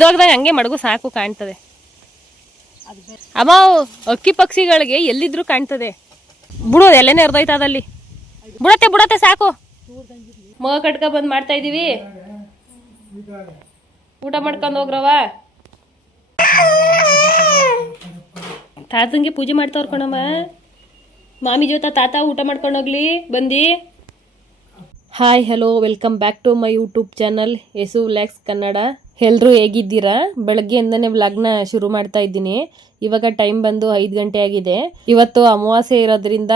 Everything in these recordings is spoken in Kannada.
ಬಿದೋಗ್ದಾಗ ಹಂಗೆ ಮಡಗು ಸಾಕು ಕಾಣ್ತದೆ. ಅಮ್ಮ ಅಕ್ಕಿ ಪಕ್ಷಿಗಳಿಗೆ ಎಲ್ಲಿದ್ರು ಕಾಣ್ತದೆ. ಬಿಡು ಎಲ್ಲೇನೆ ಅರ್ಧೈತ ಅದಲ್ಲಿ ಬಿಡತ್ತೆ ಬಿಡತ್ತೆ, ಸಾಕು. ಮಗ ಕಟ್ಕ ಬಂದ್ ಮಾಡ್ತಾ ಇದೀವಿ. ಊಟ ಮಾಡ್ಕೊಂಡು ಹೋಗ್ರವ ತಾತಂಗೆ ಪೂಜೆ ಮಾಡ್ತಾವ್ರ ಕಣಮ್ಮ. ಮಾಮಿ ಜೊತೆ ತಾತ ಊಟ ಮಾಡ್ಕೊಂಡು ಹೋಗ್ಲಿ, ಬಂದು. Hi, hello, welcome back to my YouTube channel. ಯಸು ಲ್ಯಾಕ್ಸ್ ಕನ್ನಡ. ಎಲ್ಲರೂ ಹೇಗಿದ್ದೀರಾ? ಬೆಳಗ್ಗೆಯಿಂದನೇ ವ್ಲಾಗ್ನ ಶುರು ಮಾಡ್ತಾ ಇದ್ದೀನಿ. ಇವಾಗ ಟೈಮ್ ಬಂದು ಐದು ಗಂಟೆ ಆಗಿದೆ. ಇವತ್ತು ಅಮಾವಾಸ್ಯೆ ಇರೋದ್ರಿಂದ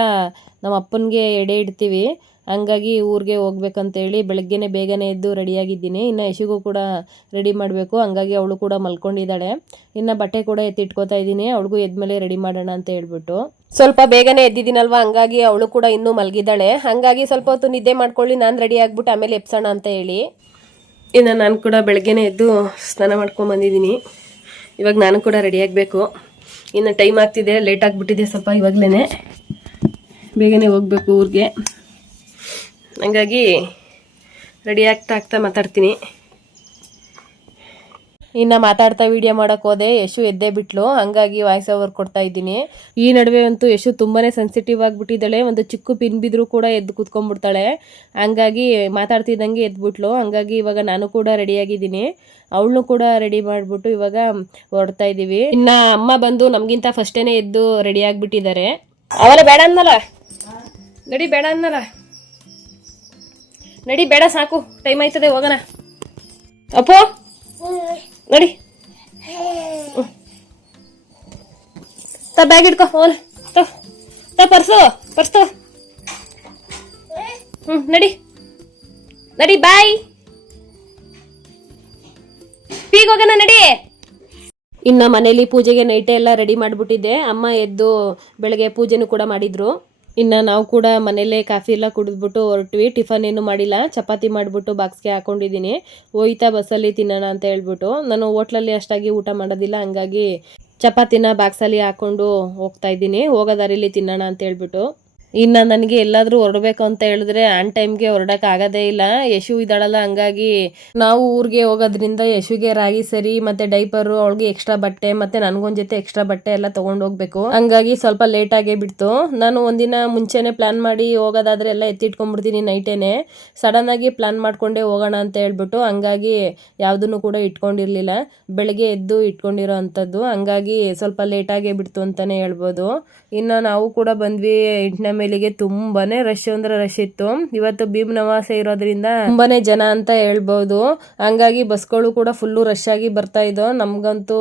ನಮ್ಮ ಅಪ್ಪನಿಗೆ ಎಡೆ ಇಡ್ತೀವಿ. ಹಂಗಾಗಿ ಊರಿಗೆ ಹೋಗ್ಬೇಕಂತೇಳಿ ಬೆಳಗ್ಗೆನೆ ಬೇಗನೆ ಎದ್ದು ರೆಡಿಯಾಗಿದ್ದೀನಿ. ಇನ್ನು ಯಶಿಗೂ ಕೂಡ ರೆಡಿ ಮಾಡಬೇಕು. ಹಂಗಾಗಿ ಅವಳು ಕೂಡ ಮಲ್ಕೊಂಡಿದ್ದಾಳೆ. ಇನ್ನು ಬಟ್ಟೆ ಕೂಡ ಎತ್ತಿಟ್ಕೋತಾ ಇದ್ದೀನಿ. ಅವಳಿಗೂ ಎದ್ಮೇಲೆ ರೆಡಿ ಮಾಡೋಣ ಅಂತ ಹೇಳ್ಬಿಟ್ಟು. ಸ್ವಲ್ಪ ಬೇಗನೆ ಎದ್ದಿದ್ದೀನಲ್ವಾ? ಹಂಗಾಗಿ ಅವಳು ಕೂಡ ಇನ್ನೂ ಮಲಗಿದ್ದಾಳೆ. ಹಂಗಾಗಿ ಸ್ವಲ್ಪ ಹೊತ್ತು ನಿದ್ದೆ ಮಾಡ್ಕೊಳ್ಳಿ. ನಾನು ರೆಡಿ ಆಗ್ಬಿಟ್ಟು ಆಮೇಲೆ ಎಪ್ಸೋಣ ಅಂತ ಹೇಳಿ. ಇನ್ನು ನಾನು ಕೂಡ ಬೆಳಗ್ಗೆನೆ ಎದ್ದು ಸ್ನಾನ ಮಾಡ್ಕೊಂಡು ಬಂದಿದ್ದೀನಿ. ಇವಾಗ ನಾನು ಕೂಡ ರೆಡಿ ಆಗಬೇಕು. ಇನ್ನು ಟೈಮ್ ಆಗ್ತಿದೆ ಲೇಟ್ ಆಗಿಬಿಟ್ಟಿದೆ ಸ್ವಲ್ಪ ಇವಾಗಲೇ ಬೇಗನೆ ಹೋಗಬೇಕು ಊರಿಗೆ. ಹಂಗಾಗಿ ರೆಡಿ ಆಗ್ತಾ ಆಗ್ತಾ ಮಾತಾಡ್ತೀನಿ. ಇನ್ನು ಮಾತಾಡ್ತಾ ವಿಡಿಯೋ ಮಾಡಕ್ ಹೋದೆ. ಯಶು ಎದ್ದೇ ಬಿಟ್ಲು. ಹಂಗಾಗಿ ವಾಯ್ಸ್ ಓವರ್ ಕೊಡ್ತಾ ಇದ್ದೀನಿ. ಈ ನಡುವೆ ಅಂತೂ ಯಶು ತುಂಬಾನೇ ಸೆನ್ಸಿಟಿವ್ ಆಗಿಬಿಟ್ಟಿದ್ದಾಳೆ. ಒಂದು ಚಿಕ್ಕ ಪಿನ್ ಬಿದ್ರು ಕೂಡ ಎದ್ದು ಕೂತ್ಕೊಂಡ್ಬಿಡ್ತಾಳೆ. ಹಂಗಾಗಿ ಮಾತಾಡ್ತಿದ್ದಂಗೆ ಎದ್ಬಿಟ್ಲು. ಹಂಗಾಗಿ ಇವಾಗ ನಾನು ಕೂಡ ರೆಡಿಯಾಗಿದ್ದೀನಿ ಅವಳನ್ನು ಕೂಡ ರೆಡಿ ಮಾಡಿಬಿಟ್ಟು ಇವಾಗ ಹೊರಡ್ತಾ ಇದ್ದೀವಿ ಇನ್ನ ಅಮ್ಮ ಬಂದು ನಮಗಿಂತ ಫಸ್ಟೇನೆ ಎದ್ದು ರೆಡಿ ಆಗಿಬಿಟ್ಟಿದ್ದಾರೆ. ಅವಳ ಬೇಡ ಅನ್ನಲ್ಲ ನಡಿ ಬೇಡ ಅನ್ನಲ್ಲ ನಡಿ ಬೇಡ ಸಾಕು. ಟೈಮ್ ಆಯ್ತದೆ, ಹೋಗೋಣ. ಅಪ್ಪೋ? ನಡಿ. ತ ಬ್ಯಾಗ್ ಇಟ್ಕೋ ಓನ್ ತ ಪರ್ಸು, ಪರ್ಸ್. ಹ್ಞೂ ನಡಿ. ನಡಿ ಬಾಯ್ ಪೀಗ್ ಹೋಗೋಣ, ನಡಿ. ಇನ್ನ ಮನೇಲಿ ಪೂಜೆಗೆ ನೈಟೆ ಎಲ್ಲ ರೆಡಿ ಮಾಡಿಬಿಟ್ಟಿದ್ದೆ. ಅಮ್ಮ ಎದ್ದು ಬೆಳಗ್ಗೆ ಪೂಜೆನೂ ಕೂಡ ಮಾಡಿದ್ರು. ಇನ್ನು ನಾವು ಕೂಡ ಮನೇಲೇ ಕಾಫಿ ಎಲ್ಲ ಕುಡಿದ್ಬಿಟ್ಟು ಹೊರಟ್ವಿ. ಟಿಫನ್ ಏನು ಮಾಡಿಲ್ಲ. ಚಪಾತಿ ಮಾಡಿಬಿಟ್ಟು ಬಾಕ್ಸ್ಗೆ ಹಾಕೊಂಡಿದ್ದೀನಿ. ಹೋಯ್ತಾ ಬಸ್ಸಲ್ಲಿ ತಿನ್ನೋಣ ಅಂತ ಹೇಳ್ಬಿಟ್ಟು. ನಾನು ಹೋಟ್ಲಲ್ಲಿ ಅಷ್ಟಾಗಿ ಊಟ ಮಾಡೋದಿಲ್ಲ. ಹಂಗಾಗಿ ಚಪಾತಿನ ಬಾಕ್ಸಲ್ಲಿ ಹಾಕ್ಕೊಂಡು ಹೋಗ್ತಾ ಇದ್ದೀನಿ. ಹೋಗೋ ದಾರಿಲಿ ತಿನ್ನೋಣ ಅಂತ ಹೇಳ್ಬಿಟ್ಟು. ಇನ್ನು ನನಗೆ ಎಲ್ಲಾದರೂ ಹೊರಡ್ಬೇಕು ಅಂತ ಹೇಳಿದ್ರೆ ಆನ್ ಟೈಮ್ಗೆ ಹೊರಡಕ್ಕೆ ಆಗೋದೇ ಇಲ್ಲ. ಯಶು ಇದ್ದಾಳಲ್ಲ, ಹಂಗಾಗಿ ನಾವು ಊರಿಗೆ ಹೋಗೋದ್ರಿಂದ ಯಶುಗೆ ರಾಗಿ ಸರಿ, ಮತ್ತೆ ಡೈಪರು ಅವಳಿಗೆ ಎಕ್ಸ್ಟ್ರಾ ಬಟ್ಟೆ, ಮತ್ತೆ ನನಗೊಂದು ಜೊತೆ ಎಕ್ಸ್ಟ್ರಾ ಬಟ್ಟೆ ಎಲ್ಲ ತಗೊಂಡು ಹೋಗ್ಬೇಕು ಹಂಗಾಗಿ ಸ್ವಲ್ಪ ಲೇಟ್ ಬಿಡ್ತು. ನಾನು ಒಂದಿನ ಮುಂಚೆನೆ ಪ್ಲಾನ್ ಮಾಡಿ ಹೋಗೋದಾದ್ರೆ ಎಲ್ಲ ಎತ್ತಿಟ್ಕೊಂಡ್ಬಿಡ್ತೀನಿ ನೈಟೇನೆ. ಸಡನ್ ಆಗಿ ಪ್ಲಾನ್ ಮಾಡ್ಕೊಂಡೇ ಹೋಗೋಣ ಅಂತ ಹೇಳ್ಬಿಟ್ಟು ಹಂಗಾಗಿ ಯಾವುದನ್ನು ಕೂಡ ಇಟ್ಕೊಂಡಿರ್ಲಿಲ್ಲ. ಬೆಳಗ್ಗೆ ಎದ್ದು ಇಟ್ಕೊಂಡಿರೋ ಅಂಥದ್ದು. ಹಂಗಾಗಿ ಸ್ವಲ್ಪ ಲೇಟಾಗೇ ಬಿಡ್ತು ಅಂತಾನೆ ಹೇಳ್ಬೋದು. ಇನ್ನು ನಾವು ಕೂಡ ಬಂದ್ವಿ ಎಂಟನೇ ಮೇಲಿಗೆ ತುಂಬಾನೇ ರಶ್ ಅಂದ್ರೆ ರಶ್ ಇತ್ತು. ಇವತ್ತು ಭೀಮ್ ನವಾಸ ಇರೋದ್ರಿಂದ ತುಂಬಾನೇ ಜನ ಅಂತ ಹೇಳ್ಬೋದು. ಹಂಗಾಗಿ ಬಸ್ಗಳು ಕೂಡ ಫುಲ್ಲು ರಶ್ ಆಗಿ ಬರ್ತಾ ಇದ್ದೋ, ನಮ್ಗಂತೂ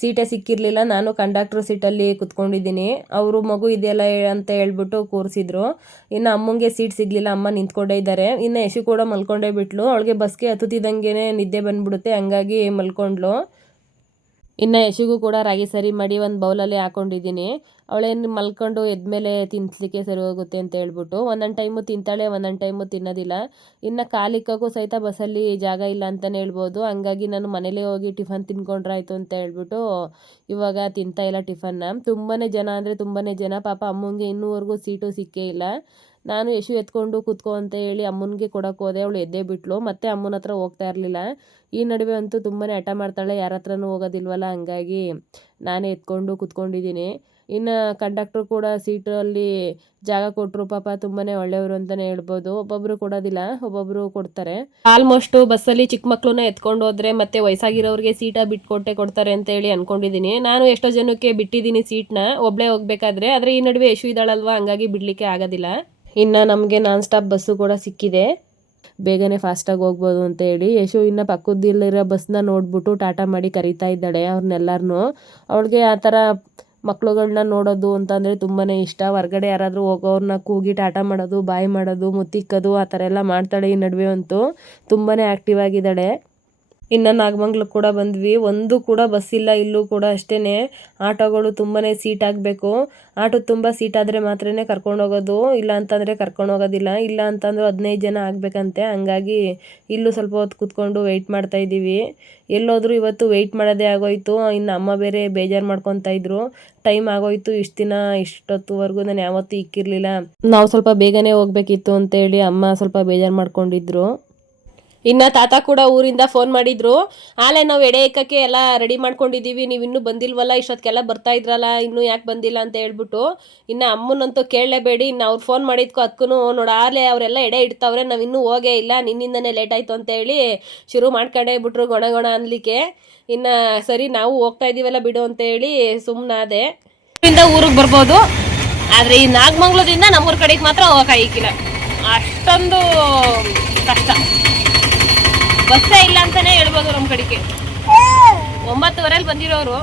ಸೀಟೇ ಸಿಕ್ಕಿರ್ಲಿಲ್ಲ. ನಾನು ಕಂಡಕ್ಟರ್ ಸೀಟಲ್ಲಿ ಕುತ್ಕೊಂಡಿದ್ದೀನಿ. ಅವರು ಮಗು ಇದೆಯಲ್ಲ ಅಂತ ಹೇಳ್ಬಿಟ್ಟು ಕೂರಿಸಿದ್ರು. ಇನ್ನು ಅಮ್ಮಂಗೆ ಸೀಟ್ ಸಿಗ್ಲಿಲ್ಲ. ಅಮ್ಮ ನಿಂತ್ಕೊಂಡೇ ಇದ್ದಾರೆ. ಇನ್ನು ಯಶು ಕೂಡ ಮಲ್ಕೊಂಡೇ ಬಿಟ್ಲು. ಅವಳಿಗೆ ಬಸ್ಗೆ ಹತ್ತುತ್ತಿದ್ದಂಗೆ ನಿದ್ದೆ ಬಂದ್ಬಿಡುತ್ತೆ. ಹಂಗಾಗಿ ಮಲ್ಕೊಂಡ್ಲು. ಇನ್ನು ಯಶಿಗೂ ಕೂಡ ರಾಗಿ ಸರಿ ಮಾಡಿ ಒಂದು ಬೌಲಲ್ಲಿ ಹಾಕೊಂಡಿದ್ದೀನಿ. ಅವಳೇನು ಮಲ್ಕೊಂಡು ಎದ್ಮೇಲೆ ತಿನ್ಸ್ಲಿಕ್ಕೆ ಸರಿ ಹೋಗುತ್ತೆ ಅಂತ ಹೇಳ್ಬಿಟ್ಟು ಒಂದೊಂದು ಟೈಮು ತಿಂತಾಳೆ, ಒಂದೊಂದು ಟೈಮು ತಿನ್ನೋದಿಲ್ಲ. ಇನ್ನು ಕಾಲಿಕ್ಕಗೂ ಸಹಿತ ಬಸ್ಸಲ್ಲಿ ಜಾಗ ಇಲ್ಲ ಅಂತಲೇ ಹೇಳ್ಬೋದು. ಹಂಗಾಗಿ ನಾನು ಮನೇಲೇ ಹೋಗಿ ಟಿಫನ್ ತಿನ್ಕೊಂಡ್ರಾಯ್ತು ಅಂತ ಹೇಳ್ಬಿಟ್ಟು ಇವಾಗ ತಿಂತಾ ಇಲ್ಲ ಟಿಫನ್ನ. ತುಂಬಾ ಜನ ಅಂದರೆ ತುಂಬಾ ಜನ. ಪಾಪ ಅಮ್ಮಂಗೆ ಇನ್ನೂವರೆಗೂ ಸೀಟು ಸಿಕ್ಕೇ ಇಲ್ಲ. ನಾನು ಯಶು ಎತ್ಕೊಂಡು ಕೂತ್ಕೊ ಅಂತ ಹೇಳಿ ಅಮ್ಮನಿಗೆ ಕೊಡೋಕೆ ಹೋದೆ. ಅವಳು ಎದ್ದೇ ಬಿಟ್ಲು. ಮತ್ತೆ ಅಮ್ಮನ ಹತ್ರ ಹೋಗ್ತಾ ಇರಲಿಲ್ಲ. ಈ ನಡುವೆ ಅಂತೂ ತುಂಬಾ ಹಠ ಮಾಡ್ತಾಳೆ. ಯಾರ ಹತ್ರನೂ ಹೋಗೋದಿಲ್ವಲ್ಲ? ಹಂಗಾಗಿ ನಾನೇ ಎತ್ಕೊಂಡು ಕೂತ್ಕೊಂಡಿದ್ದೀನಿ. ಇನ್ನು ಕಂಡಕ್ಟ್ರು ಕೂಡ ಸೀಟಲ್ಲಿ ಜಾಗ ಕೊಟ್ಟರು ಪಾಪ ತುಂಬಾ ಒಳ್ಳೆಯವರು ಅಂತಲೇ ಹೇಳ್ಬೋದು. ಒಬ್ಬೊಬ್ಬರು ಕೊಡೋದಿಲ್ಲ. ಒಬ್ಬೊಬ್ಬರು ಕೊಡ್ತಾರೆ. ಆಲ್ಮೋಸ್ಟು ಬಸ್ಸಲ್ಲಿ ಚಿಕ್ಕ ಮಕ್ಕಳನ್ನ ಎತ್ಕೊಂಡು ಹೋದರೆ ಮತ್ತೆ ವಯಸ್ಸಾಗಿರೋರಿಗೆ ಸೀಟ ಬಿಟ್ಕೊಟ್ಟೆ ಕೊಡ್ತಾರೆ ಅಂತ ಹೇಳಿ ಅನ್ಕೊಂಡಿದ್ದೀನಿ. ನಾನು ಎಷ್ಟೋ ಜನಕ್ಕೆ ಬಿಟ್ಟಿದ್ದೀನಿ ಸೀಟ್ನ. ಒಬ್ಬಳೇ ಹೋಗ್ಬೇಕಾದ್ರೆ. ಆದರೆ ಈ ನಡುವೆ ಯಶು ಇದ್ದಾಳಲ್ವಾ? ಹಂಗಾಗಿ ಬಿಡಲಿಕ್ಕೆ ಆಗೋದಿಲ್ಲ. ಇನ್ನು ನಮಗೆ ನಾನ್ ಸ್ಟಾಪ್ ಬಸ್ಸು ಕೂಡ ಸಿಕ್ಕಿದೆ. ಬೇಗನೆ ಫಾಸ್ಟಾಗಿ ಹೋಗ್ಬೋದು ಅಂತ ಹೇಳಿ. ಯಶು ಇನ್ನು ಪಕ್ಕದಲ್ಲಿರೋ ಬಸ್ನ ನೋಡ್ಬಿಟ್ಟು ಟಾಟಾ ಮಾಡಿ ಕರಿತಾ ಇದ್ದಾಳೆ ಅವ್ರನ್ನೆಲ್ಲರನ್ನೂ ಅವಳಿಗೆ ಆ ಥರ ಮಕ್ಳುಗಳನ್ನ ನೋಡೋದು ಅಂತಂದರೆ ತುಂಬಾ ಇಷ್ಟ. ಹೊರ್ಗಡೆ ಯಾರಾದರೂ ಹೋಗೋರನ್ನ ಕೂಗಿ ಟಾಟಾ ಮಾಡೋದು, ಬಾಯಿ ಮಾಡೋದು, ಮುತ್ತಿಕ್ಕೋದು, ಆ ಥರ ಎಲ್ಲ ಮಾಡ್ತಾಳೆ ಈ ನಡುವೆ ಅಂತೂ. ತುಂಬಾ ಆ್ಯಕ್ಟಿವ್ ಆಗಿದ್ದಾಳೆ. ಇನ್ನು ನಾಗಮಂಗ್ಲ ಕೂಡ ಬಂದ್ವಿ. ಒಂದು ಕೂಡ ಬಸ್ ಇಲ್ಲ, ಇಲ್ಲೂ ಕೂಡ ಅಷ್ಟೇ ಆಟೋಗಳು ತುಂಬಾ ಸೀಟ್ ಆಗಬೇಕು. ಆಟೋ ತುಂಬ ಸೀಟ್ ಆದರೆ ಮಾತ್ರ ಕರ್ಕೊಂಡು ಹೋಗೋದು. ಇಲ್ಲ ಅಂತಂದರೆ ಕರ್ಕೊಂಡು ಹೋಗೋದಿಲ್ಲ. ಇಲ್ಲ ಅಂತಂದ್ರೆ ಹದಿನೈದು ಜನ ಆಗಬೇಕಂತೆ. ಹಂಗಾಗಿ ಇಲ್ಲೂ ಸ್ವಲ್ಪ ಹೊತ್ತು ಕೂತ್ಕೊಂಡು ವೆಯ್ಟ್ ಮಾಡ್ತಾ ಇದ್ದೀವಿ. ಎಲ್ಲೋದ್ರೂ ಇವತ್ತು ವೆಯ್ಟ್ ಮಾಡೋದೇ ಆಗೋಯ್ತು. ಇನ್ನು ಅಮ್ಮ ಬೇರೆ ಬೇಜಾರು ಮಾಡ್ಕೊತಾ ಇದ್ರು. ಟೈಮ್ ಆಗೋಯ್ತು. ಇಷ್ಟು ದಿನ ಇಷ್ಟೊತ್ತುವರೆಗೂ ನಾನು ಯಾವತ್ತೂ ಇಕ್ಕಿರಲಿಲ್ಲ. ನಾವು ಸ್ವಲ್ಪ ಬೇಗನೆ ಹೋಗ್ಬೇಕಿತ್ತು ಅಂತೇಳಿ ಅಮ್ಮ ಸ್ವಲ್ಪ ಬೇಜಾರು ಮಾಡ್ಕೊಂಡಿದ್ರು. ಇನ್ನ ತಾತ ಕೂಡ ಊರಿಂದ ಫೋನ್ ಮಾಡಿದ್ರು. ಆಲೆ ನಾವು ಎಡೆ ಇಕ್ಕಕ್ಕೆ ಎಲ್ಲ ರೆಡಿ ಮಾಡ್ಕೊಂಡಿದೀವಿ, ನೀವು ಇನ್ನೂ ಬಂದಿಲ್ವಲ್ಲ ಇಷ್ಟೊತ್ತಿಗೆಲ್ಲ ಬರ್ತಾ ಇದ್ರಲ್ಲ, ಇನ್ನೂ ಯಾಕೆ ಬಂದಿಲ್ಲ ಅಂತ ಹೇಳ್ಬಿಟ್ಟು ಇನ್ನು ಅಮ್ಮನಂತೂ ಕೇಳಲೇಬೇಡಿ, ಇನ್ನು ಅವ್ರು ಫೋನ್ ಮಾಡಿದ್ಕೋ ಅದಕ್ಕೂ ನೋಡ ಆಲೆ ಅವರೆಲ್ಲ ಎಡೆ ಇಡ್ತಾವ್ರೆ, ನಾವು ಇನ್ನೂ ಹೋಗೇ ಇಲ್ಲ, ನಿನ್ನಿಂದನೇ ಲೇಟ್ ಆಯ್ತು ಅಂತ ಹೇಳಿ ಶುರು ಮಾಡ್ಕೊಂಡೇ ಬಿಟ್ರು ಗೊಣ ಗೊಣ ಅನ್ಲಿಕ್ಕೆ. ಇನ್ನು ಸರಿ ನಾವು ಹೋಗ್ತಾ ಇದೀವಲ್ಲ ಬಿಡು ಅಂತ ಹೇಳಿ ಸುಮ್ಮನಾದೆ ಊರಿಂದ ಊರಿಗೆ ಬರ್ಬೋದು, ಆದರೆ ಈ ನಾಗಮಂಗ್ಲದಿಂದ ನಮ್ಮೂರ ಕಡೆಗೆ ಮಾತ್ರ ಹೋಗೋಕ್ಕಾಗಿಕ್ಕಿಲ್ಲ ಅಷ್ಟೊಂದು ಕಷ್ಟ. ಬಸ್ಸೇ ಇಲ್ಲ ಅಂತಾನೆ ಹೇಳ್ಬೋದು ನಮ್ಮ ಕಡೆಗೆ. ಒಂಬತ್ತುವರೆಲಿ ಬಂದಿರೋರು,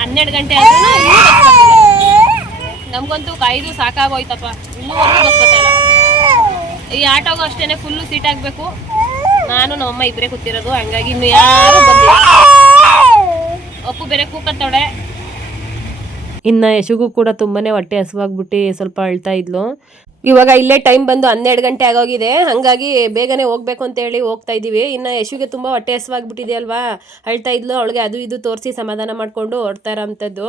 ಹನ್ನೆರಡು ಗಂಟೆ ಆದ್ರೂ ನಮಗಂತೂ ಕಾಯ್ದು ಸಾಕಾಗೋಯ್ತಪ್ಪ. ಬರ್ತಾಯಿಲ್ಲ ಈ ಆಟೋಗು ಅಷ್ಟೇನೆ ಫುಲ್ಲು ಸೀಟ್ ಆಗಬೇಕು. ನಾನು ನಮ್ಮಮ್ಮ ಇಬ್ಬರೇ ಕೂತಿರೋದು, ಹಂಗಾಗಿ ಇನ್ನು ಯಾರು ಬಂದಿಲ್ಲ. ಒಪ್ಪು ಬೇರೆ ಕೂಕತ್ತೋಡೆ ಇನ್ನು ಯಶುಗೂ ಕೂಡ ತುಂಬಾ ಹೊಟ್ಟೆ ಹಸುವಾಗ್ಬಿಟ್ಟು ಸ್ವಲ್ಪ ಅಳ್ತಾ ಇದ್ಲು. ಇವಾಗ ಇಲ್ಲೇ ಟೈಮ್ ಬಂದು ಹನ್ನೆರಡು ಗಂಟೆ ಆಗೋಗಿದೆ. ಹಾಗಾಗಿ ಬೇಗನೆ ಹೋಗ್ಬೇಕು ಅಂತ ಹೇಳಿ ಹೋಗ್ತಾ ಇದೀವಿ ಇನ್ನು ಯಶುಗೆ ತುಂಬ ಹೊಟ್ಟೆ ಹಸಿವಾಗ್ಬಿಟ್ಟಿದೆ ಅಲ್ವಾ? ಅಳ್ತಾ ಇದ್ಲು, ಅವಳಿಗೆ ಅದು ಇದು ತೋರಿಸಿ ಸಮಾಧಾನ ಮಾಡಿಕೊಂಡು ಹೊಡ್ತಾ ಇರೋಂಥದ್ದು.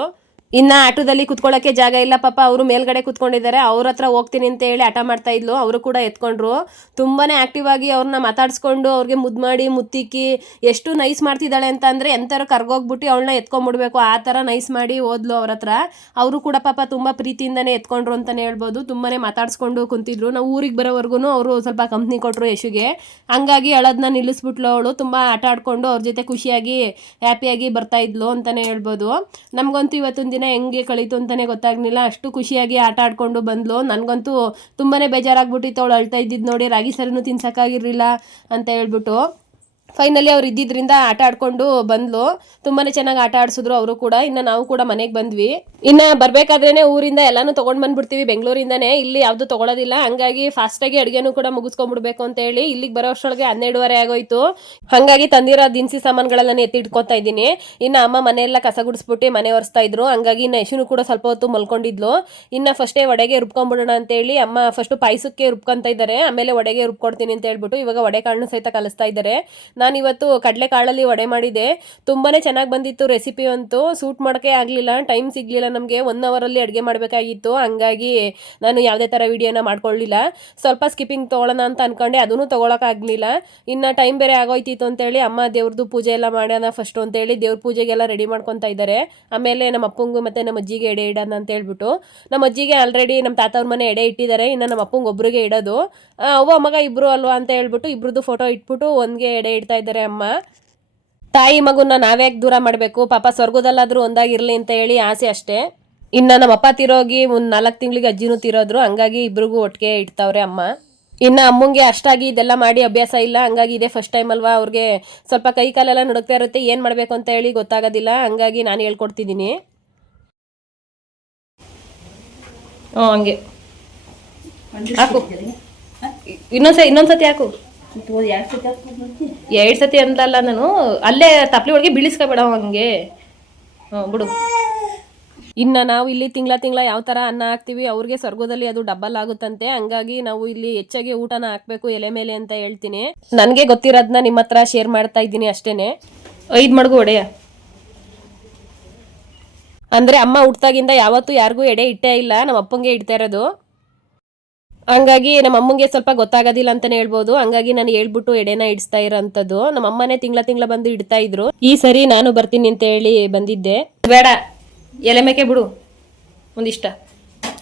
ಇನ್ನ ಆಟೋದಲ್ಲಿ ಕುತ್ಕೊಳ್ಳೋಕೆ ಜಾಗ ಇಲ್ಲ. ಪಾಪ ಅವರು ಮೇಲ್ಗಡೆ ಕುತ್ಕೊಂಡಿದ್ದಾರೆ. ಅವ್ರ ಹತ್ರ ಹೋಗ್ತೀನಿ ಅಂತ ಹೇಳಿ ಆಟ ಮಾಡ್ತಾ ಇದ್ಲು. ಅವರು ಕೂಡ ಎತ್ಕೊಂಡ್ರು. ತುಂಬಾನೇ ಆಕ್ಟಿವ್ ಆಗಿ ಅವ್ರನ್ನ ಮಾತಾಡ್ಸ್ಕೊಂಡು ಅವ್ರಿಗೆ ಮುದ್ ಮಾಡಿ, ಮುತ್ತಿಕ್ಕಿ ಎಷ್ಟು ನೈಸ್ ಮಾಡ್ತಿದ್ದಾಳೆ ಅಂತ ಅಂದ್ರೆ ಎಂತಾರು ಕರ್ಗೋಗ್ಬಿಟ್ಟು ಅವಳನ್ನ ಎತ್ಕೊಂಡ್ಬಿಡ್ಬೇಕು ಆ ಥರ ನೈಸ್ ಮಾಡಿ ಓದ್ಲು ಅವ್ರ ಹತ್ರ. ಅವರು ಕೂಡ ಪಾಪ ತುಂಬಾ ಪ್ರೀತಿಯಿಂದನೇ ಎತ್ಕೊಂಡ್ರು ಅಂತಾನೆ ಹೇಳ್ಬೋದು. ತುಂಬಾನೇ ಮಾತಾಡ್ಸ್ಕೊಂಡು ಕುಂತಿದ್ರು. ನಾವು ಊರಿಗೆ ಬರೋವರೆಗೂ ಅವರು ಸ್ವಲ್ಪ ಕಂಪ್ನಿ ಕೊಟ್ರು ಯಶುಗೆ. ಹಂಗಾಗಿ ಅಳೋದನ್ನ ನಿಲ್ಲಿಸ್ಬಿಟ್ಲು ಅವಳು. ತುಂಬಾ ಆಟ ಆಡ್ಕೊಂಡು ಅವ್ರ ಜೊತೆ ಖುಷಿಯಾಗಿ ಹ್ಯಾಪಿಯಾಗಿ ಬರ್ತಾ ಇದ್ಲು ಅಂತಾನೆ ಹೇಳ್ಬೋದು. ನಮಗಂತೂ ಇವತ್ತೊಂದು ದಿನ ಹೆಂಗೆ ಕಳೀತು ಅಂತಾನೆ ಗೊತ್ತಾಗ್ಲಿಲ್ಲ. ಅಷ್ಟು ಖುಷಿಯಾಗಿ ಆಟ ಆಡ್ಕೊಂಡು ಬಂದ್ಲು. ನನಗಂತೂ ತುಂಬಾನೇ ಬೇಜಾರಾಗ್ಬಿಟ್ಟಿತ್ತು. ಅವಳು ಅಳ್ತಾ ಇದ್ದಿದ್ದು ನೋಡಿ ರಾಗಿ ಸರಿನೂ ತಿನ್ಸಕ್ಕಾಗಿರ್ಲಿಲ್ಲ ಅಂತ ಹೇಳ್ಬಿಟ್ಟು. ಫೈನಲಿ ಅವ್ರು ಇದ್ದಿದ್ರಿಂದ ಆಟ ಆಡ್ಕೊಂಡು ಬಂದ್ಲು. ತುಂಬಾನೇ ಚೆನ್ನಾಗಿ ಆಟ ಆಡಿಸಿದ್ರು ಅವರು ಕೂಡ. ಇನ್ನು ನಾವು ಕೂಡ ಮನೆಗೆ ಬಂದ್ವಿ. ಇನ್ನ ಬರ್ಬೇಕಾದ್ರೇನೆ ಊರಿಂದ ಎಲ್ಲಾನು ತಗೊಂಡ್ ಬಂದ್ಬಿಡ್ತೀವಿ. ಬೆಂಗಳೂರಿಂದಾನೇ ಇಲ್ಲಿ ಯಾವ್ದು ತಗೊಳೋದಿಲ್ಲ. ಹಂಗಾಗಿ ಫಾಸ್ಟಾಗಿ ಅಡುಗೆನೂ ಕೂಡ ಮುಗಿಸ್ಕೊಂಡ್ಬಿಡ್ಬೇಕು ಅಂತ ಹೇಳಿ ಇಲ್ಲಿಗೆ ಬರೋ ಅಷ್ಟರೊಳಗೆ ಹನ್ನೆರಡುವರೆ ಆಗೋಯ್ತು. ಹಂಗಾಗಿ ತಂದಿರೋ ದಿನಸಿ ಸಾಮಾನುಗಳೆಲ್ಲ ಎತ್ತಿಟ್ಕೊತಾ ಇದ್ದೀನಿ. ಇನ್ನು ಅಮ್ಮ ಮನೆಯೆಲ್ಲ ಕಸ ಗುಡಿಸ್ಬಿಟ್ಟು ಮನೆ ಒರೆಸ್ತಾ ಇದ್ರು. ಹಂಗಾಗಿ ಇನ್ನ ಯಶುನು ಕೂಡ ಸ್ವಲ್ಪ ಹೊತ್ತು ಮಲ್ಕೊಂಡಿದ್ಲು. ಇನ್ನು ಫಸ್ಟೇ ಒಡೆಗೆ ರುಬ್ಕೊಂಡ್ಬಿಡೋಣ ಅಂತ ಹೇಳಿ ಅಮ್ಮ ಫಸ್ಟ್ ಪಾಯಸಕ್ಕೆ ರುಬ್ಕೊಂತ ಇದ್ದಾರೆ. ಆಮೇಲೆ ಒಡೆಗೆ ರುಬ್ಕೊಡ್ತೀನಿ ಅಂತ ಹೇಳ್ಬಿಟ್ಟು ಇವಾಗ ಒಡೆ ಕಾಳು ಸಹಿತ ಕಲಿಸ್ತಾ ಇದ್ದಾರೆ. ನಾನು ಇವತ್ತು ಕಡಲೆ ಕಾಳಲ್ಲಿ ವಡೆ ಮಾಡಿದೆ ತುಂಬಾನೇ ಚೆನ್ನಾಗಿ ಬಂದಿತ್ತು ರೆಸಿಪಿ ಅಂತೂ. ಸೂಟ್ ಮಾಡೋಕ್ಕೆ ಆಗಲಿಲ್ಲ. ಟೈಮ್ ಸಿಗಲಿಲ್ಲ ನಮಗೆ. ಒನ್ ಅವರಲ್ಲಿ ಅಡುಗೆ ಮಾಡಬೇಕಾಗಿತ್ತು. ಹಂಗಾಗಿ ನಾನು ಯಾವುದೇ ಥರ ವಿಡಿಯೋನ ಮಾಡ್ಕೊಳ್ಳಿಲ್ಲ. ಸ್ವಲ್ಪ ಸ್ಕಿಪ್ಪಿಂಗ್ ತೊಗೊಳ್ಳೋಣ ಅಂತ ಅಂದ್ಕೊಂಡೆ ಅದನ್ನು ತೊಗೊಳಕ್ಕಾಗಲಿಲ್ಲ ಇನ್ನು ಟೈಮ್ ಬೇರೆ ಆಗೋಯ್ತಿತ್ತು ಅಂತೇಳಿ ಅಮ್ಮ ದೇವ್ರದ್ದು ಪೂಜೆ ಎಲ್ಲ ಮಾಡೋಣ ಫಸ್ಟು ಅಂತೇಳಿ ದೇವ್ರ ಪೂಜೆಗೆಲ್ಲ ರೆಡಿ ಮಾಡ್ಕೊತಾ ಇದ್ದಾರೆ ಆಮೇಲೆ ನಮ್ಮ ಅಪ್ಪಂಗೂ ಮತ್ತು ನಮ್ಮ ಅಜ್ಜಿಗೆ ಎಡೆ ಇಡೋಣ ಅಂತ ಹೇಳ್ಬಿಟ್ಟು. ನಮ್ಮ ಅಜ್ಜಿಗೆ ಆಲ್ರೆಡಿ ನಮ್ಮ ತಾತವ್ರ ಮನೆ ಎಡೆ ಇಟ್ಟಿದ್ದಾರೆ ಇನ್ನು ನಮ್ಮ ಅಪ್ಪಂಗೆ ಒಬ್ಬರಿಗೆ ಇಡೋದು. ಅವ್ವ ಮಗ ಇಬ್ರು ಅಲ್ವಾ ಅಂತ ಹೇಳ್ಬಿಟ್ಟು ಇಬ್ಬರದ್ದು ಫೋಟೋ ಇಟ್ಬಿಟ್ಟು ಒಂದ್ಗೆ ಎಡೆ ಇಡ್ತಾ ಇದ್ದಾರೆ ಅಮ್ಮ. ತಾಯಿ ಮಗುನ ನಾವ್ಯಾಕೆ ದೂರ ಮಾಡಬೇಕು? ಪಾಪ ಸ್ವರ್ಗದಲ್ಲಾದ್ರೂ ಒಂದಾಗಿರ್ಲಿ ಅಂತ ಹೇಳಿ ಆಸೆ ಅಷ್ಟೇ. ಇನ್ನ ನಮ್ಮ ಅಪ್ಪ ತಿರೋಗಿ ಒಂದು ನಾಲ್ಕು ತಿಂಗಳಿಗೆ ಅಜ್ಜಿನೂ ತಿರೋದ್ರು ಹಂಗಾಗಿ ಇಬ್ರಿಗೂ ಒಟ್ಟಿಗೆ ಇಡ್ತಾವ್ರೆ ಅಮ್ಮ. ಇನ್ನು ಅಮ್ಮಂಗೆ ಅಷ್ಟಾಗಿ ಇದೆಲ್ಲ ಮಾಡಿ ಅಭ್ಯಾಸ ಇಲ್ಲ ಹಂಗಾಗಿ ಇದೇ ಫಸ್ಟ್ ಟೈಮ್ ಅಲ್ವಾ ಅವ್ರಿಗೆ ಸ್ವಲ್ಪ ಕೈ ಕಾಲೆಲ್ಲ ನಡುಕ್ತಾ ಇರುತ್ತೆ ಏನು ಮಾಡಬೇಕು ಅಂತ ಹೇಳಿ ಗೊತ್ತಾಗೋದಿಲ್ಲ ಹಂಗಾಗಿ ನಾನು ಹೇಳ್ಕೊಡ್ತಿದ್ದೀನಿ. ಹಂಗೆ. ಇನ್ನೊಂದ್ಸ ಇನ್ನೊಂದ್ಸತಿ ಹಾಕು. ಎರಡು ಸತಿ ಅಂದಲ್ಲ ನಾನು. ಅಲ್ಲೇ ತಪ್ಲಿ ಒಳಗೆ ಬೀಳಿಸ್ಕೊಬೇಡ ಹಂಗೆ. ಹ್ಞೂ ಬಿಡು. ಇನ್ನು ನಾವು ಇಲ್ಲಿ ತಿಂಗಳ ತಿಂಗಳ ಯಾವ ಥರ ಅನ್ನ ಹಾಕ್ತೀವಿ, ಅವ್ರಿಗೆ ಸ್ವರ್ಗದಲ್ಲಿ ಅದು ಡಬಲ್ ಆಗುತ್ತಂತೆ. ಹಂಗಾಗಿ ನಾವು ಇಲ್ಲಿ ಹೆಚ್ಚಾಗಿ ಊಟನ ಹಾಕ್ಬೇಕು, ಎಲೆ ಮೇಲೆ ಅಂತ ಹೇಳ್ತೀನಿ. ನನಗೆ ಗೊತ್ತಿರೋದನ್ನ ನಿಮ್ಮ ಹತ್ರ ಶೇರ್ ಮಾಡ್ತಾ ಇದ್ದೀನಿ ಅಷ್ಟೇನೆ. ಐದು ಮಡ್ಗು ಒಡೆಯ. ಅಂದರೆ ಅಮ್ಮ ಹುಟ್ಟಾಗಿಂದ ಯಾವತ್ತೂ ಯಾರಿಗೂ ಎಡೆ ಇಟ್ಟೇ ಇಲ್ಲ ನಮ್ಮ ಅಪ್ಪಂಗೆ ಇಡ್ತಾ ಇರೋದು. ಹಂಗಾಗಿ ನಮ್ಮ ಅಮ್ಮಂಗೆ ಸ್ವಲ್ಪ ಗೊತ್ತಾಗೋದಿಲ್ಲ ಅಂತಾನೆ ಹೇಳ್ಬೋದು. ಹಂಗಾಗಿ ನಾನು ಹೇಳ್ಬಿಟ್ಟು ಎಡೆನ ಇಡಿಸ್ತಾ ಇರೋಂಥದ್ದು. ನಮ್ಮ ಅಮ್ಮನೇ ತಿಂಗಳ ತಿಂಗಳ ಬಂದು ಇಡ್ತಾ ಇದ್ರು. ಈ ಸರಿ ನಾನು ಬರ್ತೀನಿ ಅಂತ ಹೇಳಿ ಬಂದಿದ್ದೆ. ಬೇಡ, ಎಲೆ ಮೇಕೆ ಬಿಡು. ಒಂದಿಷ್ಟ.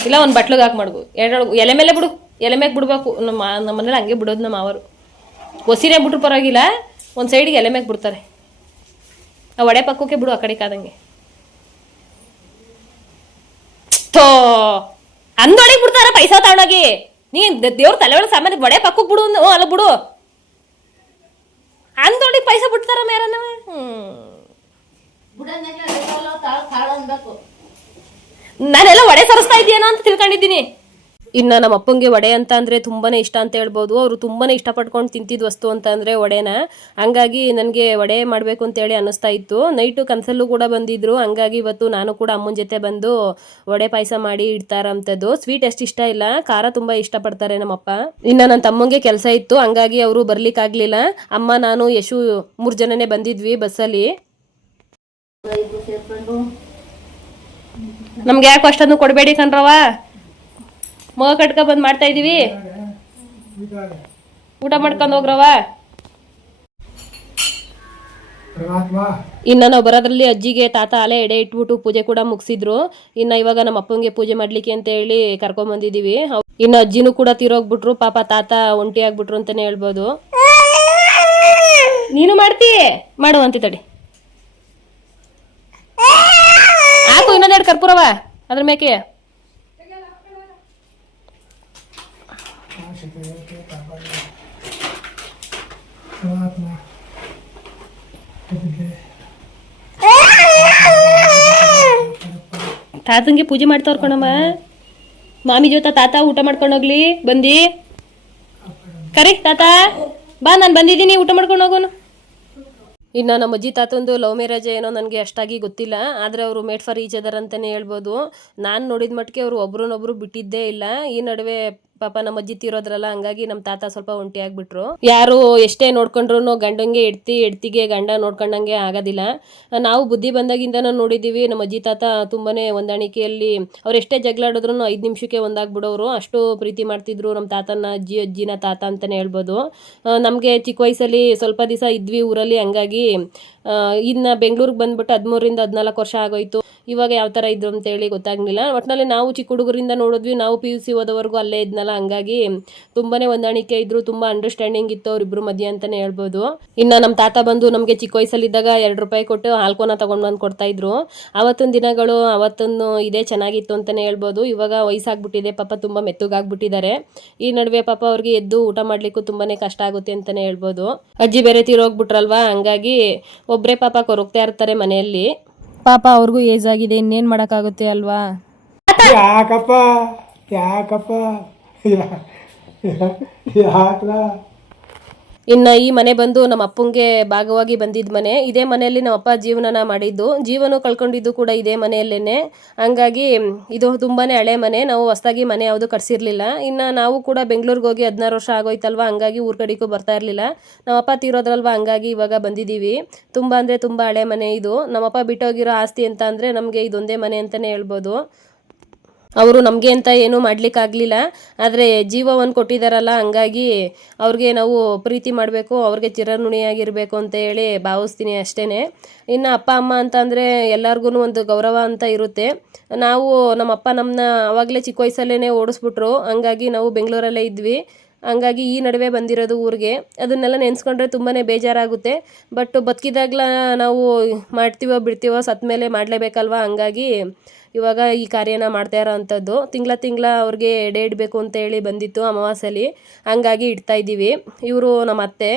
ಇಲ್ಲ, ಒಂದು ಬಟ್ಲಿಗೆ ಹಾಕಿ ಮಾಡ್ಬು ಎರಡೊಳಗು, ಎಲೆ ಮೇಲೆ ಬಿಡು. ಎಲೆ ಮೇಲೆ ಬಿಡ್ಬೇಕು. ನಮ್ಮ ನಮ್ಮ ಮನೇಲಿ ಹಂಗೆ ಬಿಡೋದು ನಮ್ಮ ಅವರು ಒಸಿನೇ ಬಿಟ್ರು ಪರವಾಗಿಲ್ಲ. ಒಂದು ಸೈಡಿಗೆ ಎಲೆ ಮೇಲೆ ಬಿಡ್ತಾರೆ. ಆ ಒಡೆ ಪಕ್ಕಕ್ಕೆ ಬಿಡು ಆ ಕಡೆ ಕಾದಂಗೆ. ಥೋ! ಅಂದೊಳಗೆ ಬಿಡ್ತಾರ ಪೈಸಾ ತಗೊಂಡೋಗಿ. ನೀನ್ ದೇವ್ರ ತಲೆ ಒಳಗೆ ಸಾಮಾನ್ಯ ಬಡೆ ಪಕ್ಕಕ್ಕೆ ಬಿಡು ಅಲ್ಲ ಬಿಡು. ಅಂದೋಡಿ ಪೈಸಾ ಬಿಡ್ತಾರ ಮೇರನ. ಹ್ಮ್. ನಾನೆಲ್ಲ ಒಡೆ ಸರಿಸ್ತಾ ಇದೆಯೇನೋ ಅಂತ ತಿಳ್ಕೊಂಡಿದ್ದೀನಿ. ಇನ್ನು ನಮ್ಮ ಅಪ್ಪಂಗೆ ವಡೆ ಅಂತ ಅಂದರೆ ತುಂಬಾನೇ ಇಷ್ಟ ಅಂತ ಹೇಳ್ಬೋದು. ಅವರು ತುಂಬಾನೇ ಇಷ್ಟಪಟ್ಕೊಂಡು ತಿಂತಿದ್ ವಸ್ತು ಅಂತ ಅಂದರೆ ವಡೆನ. ಹಂಗಾಗಿ ನನಗೆ ವಡೆ ಮಾಡಬೇಕು ಅಂತೇಳಿ ಅನ್ನಿಸ್ತಾ ಇತ್ತು. ನೈಟು ಕನಸಲ್ಲೂ ಕೂಡ ಬಂದಿದ್ರು. ಹಂಗಾಗಿ ಇವತ್ತು ನಾನು ಕೂಡ ಅಮ್ಮನ ಜೊತೆ ಬಂದು ವಡೆ ಪಾಯಸ ಮಾಡಿ ಇಡ್ತಾರಂಥದ್ದು ಸ್ವೀಟ್ ಎಷ್ಟು ಇಷ್ಟ ಇಲ್ಲ. ಖಾರ ತುಂಬ ಇಷ್ಟಪಡ್ತಾರೆ ನಮ್ಮಪ್ಪ. ಇನ್ನು ನನ್ನ ತಮ್ಮಂಗೆ ಕೆಲಸ ಇತ್ತು. ಹಂಗಾಗಿ ಅವರು ಬರ್ಲಿಕ್ಕಾಗಲಿಲ್ಲ. ಅಮ್ಮ, ನಾನು, ಯಶು ಮೂರು ಜನನೇ ಬಂದಿದ್ವಿ ಬಸ್ಸಲ್ಲಿ. ನಮ್ಗೆ ಯಾಕೆ ಅಷ್ಟೊಂದು ಕೊಡಬೇಡಿ ಕಣ್ರವ ಮಗ ಕಟ್ಕ ಬಂದ್ ಮಾಡ್ತಾ ಇದೀವಿ. ಊಟ ಮಾಡ್ಕೊಂಡು ಹೋಗ್ರವ ಇನ್ನ ನಾವು ಬರೋದ್ರಲ್ಲಿ ಅಜ್ಜಿಗೆ ತಾತ ಅಲೆ ಎಡೆ ಇಟ್ಬಿಟ್ಟು ಪೂಜೆ ಕೂಡ ಮುಗಿಸಿದ್ರು. ಇನ್ನು ಇವಾಗ ನಮ್ಮ ಅಪ್ಪಂಗೆ ಪೂಜೆ ಮಾಡ್ಲಿಕ್ಕೆ ಅಂತ ಹೇಳಿ ಕರ್ಕೊಂಡ್ ಬಂದಿದೀವಿ. ಇನ್ನು ಅಜ್ಜಿನೂ ಕೂಡ ತೀರೋಗ್ಬಿಟ್ರು. ಪಾಪ ತಾತ ಒಂಟಿ ಆಗ್ಬಿಟ್ರು ಅಂತಾನೆ ಹೇಳ್ಬೋದು. ನೀನು ಮಾಡ್ತಿ? ಅಂತ ತಡಿ. ಹಾಕು ಇನ್ನೊಂದೆರಡು ಕರ್ಪೂರವ. ಅದ್ರ ಮೇಕೆ. ತಾತಂಗೆ ಪೂಜೆ ಮಾಡ್ತಾವ್ರ ಕಣಮ್ಮ ಮಾಮಿ ಜೊತೆ ತಾತ ಊಟ ಮಾಡ್ಕೊಂಡು ಹೋಗ್ಲಿ, ಬಂದಿ. ಕರಿ, ತಾತ. ಬಾ, ನಾನು ಬಂದಿದ್ದೀನಿ, ಊಟ ಮಾಡ್ಕೊಂಡು ಹೋಗೋನು. ಇನ್ನು ನಮ್ಮ ಅಜ್ಜಿ ತಾತಂದು ಲವ್ ಮ್ಯಾರೇಜ್ ಏನೋ ನನಗೆ ಅಷ್ಟಾಗಿ ಗೊತ್ತಿಲ್ಲ, ಆದರೆ ಅವರು ಮೇಡ್ ಫಾರ್ ಈಚ್ ಅದರ್ ಅಂತಲೇ ಹೇಳ್ಬೋದು. ನಾನು ನೋಡಿದ ಮಟ್ಟಿಗೆ ಅವರು ಒಬ್ರನ್ನೊಬ್ರು ಬಿಟ್ಟಿದ್ದೇ ಇಲ್ಲ. ಈ ನಡುವೆ ಪಾಪ ನಮ್ಮ ಅಜ್ಜಿ ತೀರೋದ್ರಲ್ಲ, ಹಂಗಾಗಿ ನಮ್ಮ ತಾತ ಸ್ವಲ್ಪ ಒಂಟಿ ಆಗ್ಬಿಟ್ರು. ಯಾರು ಎಷ್ಟೇ ನೋಡ್ಕೊಂಡ್ರು ಗಂಡಂಗೆ ಎಡ್ತಿ ಎಡ್ತಿಗೆ ಗಂಡ ನೋಡ್ಕೊಂಡಂಗೆ ಆಗೋದಿಲ್ಲ. ನಾವು ಬುದ್ಧಿ ಬಂದಾಗಿಂದ ನೋಡಿದ್ದೀವಿ, ನಮ್ಮ ಅಜ್ಜಿ ತಾತ ತುಂಬಾನೇ ಹೊಂದಾಣಿಕೆಯಲ್ಲಿ ಅವ್ರು ಎಷ್ಟೇ ಜಗಳಾಡಿದ್ರು ಐದು ನಿಮಿಷಕ್ಕೆ ಒಂದಾಗ್ಬಿಡೋರು. ಅಷ್ಟು ಪ್ರೀತಿ ಮಾಡ್ತಿದ್ರು ನಮ್ಮ ತಾತನ ಅಜ್ಜಿ, ಅಜ್ಜಿನ ತಾತ ಅಂತಲೇ ಹೇಳ್ಬೋದು. ನಮಗೆ ಚಿಕ್ಕ ವಯಸ್ಸಲ್ಲಿ ಸ್ವಲ್ಪ ದಿವಸ ಇದ್ವಿ ಊರಲ್ಲಿ, ಹಂಗಾಗಿ ಇನ್ನು ಬೆಂಗಳೂರಿಗೆ ಬಂದ್ಬಿಟ್ಟು ಹದಿಮೂರಿಂದ ಹದಿನಾಲ್ಕು ವರ್ಷ ಆಗೋಯ್ತು. ಇವಾಗ ಯಾವ ಥರ ಇದ್ರು ಅಂತೇಳಿ ಗೊತ್ತಾಗ್ಲಿಲ್ಲ. ಒಟ್ಟಿನಲ್ಲಿ ನಾವು ಚಿಕ್ಕ ಹುಡುಗರಿಂದ ನೋಡಿದ್ವಿ, ನಾವು ಪಿ ಯು ಸಿ ಓದೋವರೆಗೂ ಅಲ್ಲೇ ಇದ್ನಲ್ಲ, ಹಂಗಾಗಿ ತುಂಬಾನೇ ಹೊಂದಾಣಿಕೆ ಇದ್ರು, ತುಂಬ ಅಂಡರ್ಸ್ಟ್ಯಾಂಡಿಂಗ್ ಇತ್ತು ಅವರಿಬ್ರು ಮಧ್ಯೆ ಅಂತಾನೆ ಹೇಳ್ಬೋದು. ಇನ್ನು ನಮ್ಮ ತಾತ ಬಂದು ನಮಗೆ ಚಿಕ್ಕ ವಯಸ್ಸಲ್ಲಿದ್ದಾಗ ಎರಡು ರೂಪಾಯಿ ಕೊಟ್ಟು ಹಾಲ್ಕೋನ ತೊಗೊಂಡು ಬಂದು ಕೊಡ್ತಾ ಇದ್ರು. ಅವತ್ತಿನ ದಿನಗಳು ಅವತ್ತೊಂದು ಇದೇ ಚೆನ್ನಾಗಿತ್ತು ಅಂತಲೇ ಹೇಳ್ಬೋದು. ಇವಾಗ ವಯಸ್ಸಾಗ್ಬಿಟ್ಟಿದೆ, ಪಾಪ ತುಂಬ ಮೆತ್ತಗಾಗ್ಬಿಟ್ಟಿದ್ದಾರೆ. ಈ ನಡುವೆ ಪಾಪ ಅವ್ರಿಗೆ ಎದ್ದು ಊಟ ಮಾಡಲಿಕ್ಕೂ ತುಂಬಾನೇ ಕಷ್ಟ ಆಗುತ್ತೆ ಅಂತಲೇ ಹೇಳ್ಬೋದು. ಅಜ್ಜಿ ಬೇರೆ ತೀರೋಗ್ಬಿಟ್ರಲ್ವಾ, ಹಂಗಾಗಿ ಒಬ್ಬರೇ ಪಾಪ ಕೊರಗ್ತಾ ಇರ್ತಾರೆ ಮನೆಯಲ್ಲಿ. ಪಾಪ ಅವ್ರಿಗೂ ಏಜ್ ಆಗಿದೆ ಇನ್ನೇನು ಮಾಡೋಕ್ಕಾಗುತ್ತೆ ಅಲ್ವಾ? ಯಾಕಪ್ಪ? ಯಾಕಪ್ಪ? ಇನ್ನು ಈ ಮನೆ ಬಂದು ನಮ್ಮ ಅಪ್ಪಂಗೆ ಭಾಗವಾಗಿ ಬಂದಿದ್ದ ಮನೆ, ಇದೇ ಮನೆಯಲ್ಲಿ ನಮ್ಮ ಅಪ್ಪ ಜೀವನನ ಮಾಡಿದ್ದು. ಜೀವನ ಕಳ್ಕೊಂಡಿದ್ದು ಕೂಡ ಇದೇ ಮನೆಯಲ್ಲೇನೆ. ಹಂಗಾಗಿ ಇದು ತುಂಬಾನೇ ಹಳೆ ಮನೆ. ನಾವು ಹೊಸದಾಗಿ ಮನೆ ಯಾವುದು ಕಟ್ಸಿರ್ಲಿಲ್ಲ. ಇನ್ನು ನಾವು ಕೂಡ ಬೆಂಗಳೂರಿಗೆ ಹೋಗಿ ಹದಿನಾರು ವರ್ಷ ಆಗೋಯ್ತಲ್ವ? ಹಂಗಾಗಿ ಊರ್ ಕಡೆಗೂ ಬರ್ತಾ ಇರಲಿಲ್ಲ. ನಮ್ಮಪ್ಪ ತೀರೋದ್ರಲ್ವ? ಹಂಗಾಗಿ ಇವಾಗ ಬಂದಿದ್ದೀವಿ ತುಂಬ ಅಂದರೆ ತುಂಬ ಹಳೆ ಮನೆ ಇದು. ನಮ್ಮಪ್ಪ ಬಿಟ್ಟೋಗಿರೋ ಆಸ್ತಿ ಅಂತ ಅಂದರೆ ನಮಗೆ ಇದೊಂದೇ ಮನೆ ಅಂತಲೇ ಹೇಳ್ಬೋದು. ಅವರು ನಮಗೆ ಅಂತ ಏನೂ ಮಾಡಲಿಕ್ಕಾಗಲಿಲ್ಲ ಆದರೆ ಜೀವವನ್ನು ಕೊಟ್ಟಿದ್ದಾರಲ್ಲ ಹಂಗಾಗಿ ಅವ್ರಿಗೆ ನಾವು ಪ್ರೀತಿ ಮಾಡಬೇಕು, ಅವ್ರಿಗೆ ಚಿರನುಣಿಯಾಗಿರಬೇಕು ಅಂತ ಹೇಳಿ ಭಾವಿಸ್ತೀನಿ ಅಷ್ಟೇ ಇನ್ನು ಅಪ್ಪ, ಅಮ್ಮ ಅಂತ ಅಂದರೆ ಎಲ್ಲರಿಗೂ ಒಂದು ಗೌರವ ಅಂತ ಇರುತ್ತೆ. ನಾವು ನಮ್ಮಪ್ಪ ನಮ್ಮನ್ನ ಆವಾಗಲೇ ಚಿಕ್ಕ ವಯಸ್ಸಲ್ಲೇ ಓಡಿಸ್ಬಿಟ್ರು. ಹಂಗಾಗಿ ನಾವು ಬೆಂಗಳೂರಲ್ಲೇ ಇದ್ವಿ. ಹಂಗಾಗಿ ಈ ನಡುವೆ ಬಂದಿರೋದು ಊರಿಗೆ. ಅದನ್ನೆಲ್ಲ ನೆನೆಸ್ಕೊಂಡ್ರೆ ತುಂಬಾ ಬೇಜಾರಾಗುತ್ತೆ. ಬಟ್ ಬದುಕಿದಾಗ್ಲ ನಾವು ಮಾಡ್ತೀವೋ ಬಿಡ್ತೀವೋ ಸತ್ತ ಮೇಲೆ ಮಾಡಲೇಬೇಕಲ್ವಾ? ಹಂಗಾಗಿ ಇವಾಗ ಈ ಕಾರ್ಯನ ಮಾಡ್ತಾ ಇರೋ ಅಂಥದ್ದು. ತಿಂಗಳ ತಿಂಗಳ ಅವ್ರಿಗೆ ಎಡೆ ಇಡಬೇಕು ಅಂತ ಹೇಳಿ ಬಂದಿತ್ತು ಅಮಾವಾಸ್ಯಲಿ. ಹಂಗಾಗಿ ಇಡ್ತಾ ಇದ್ದೀವಿ. ಇವರು ನಮ್ಮ ಅತ್ತೆ,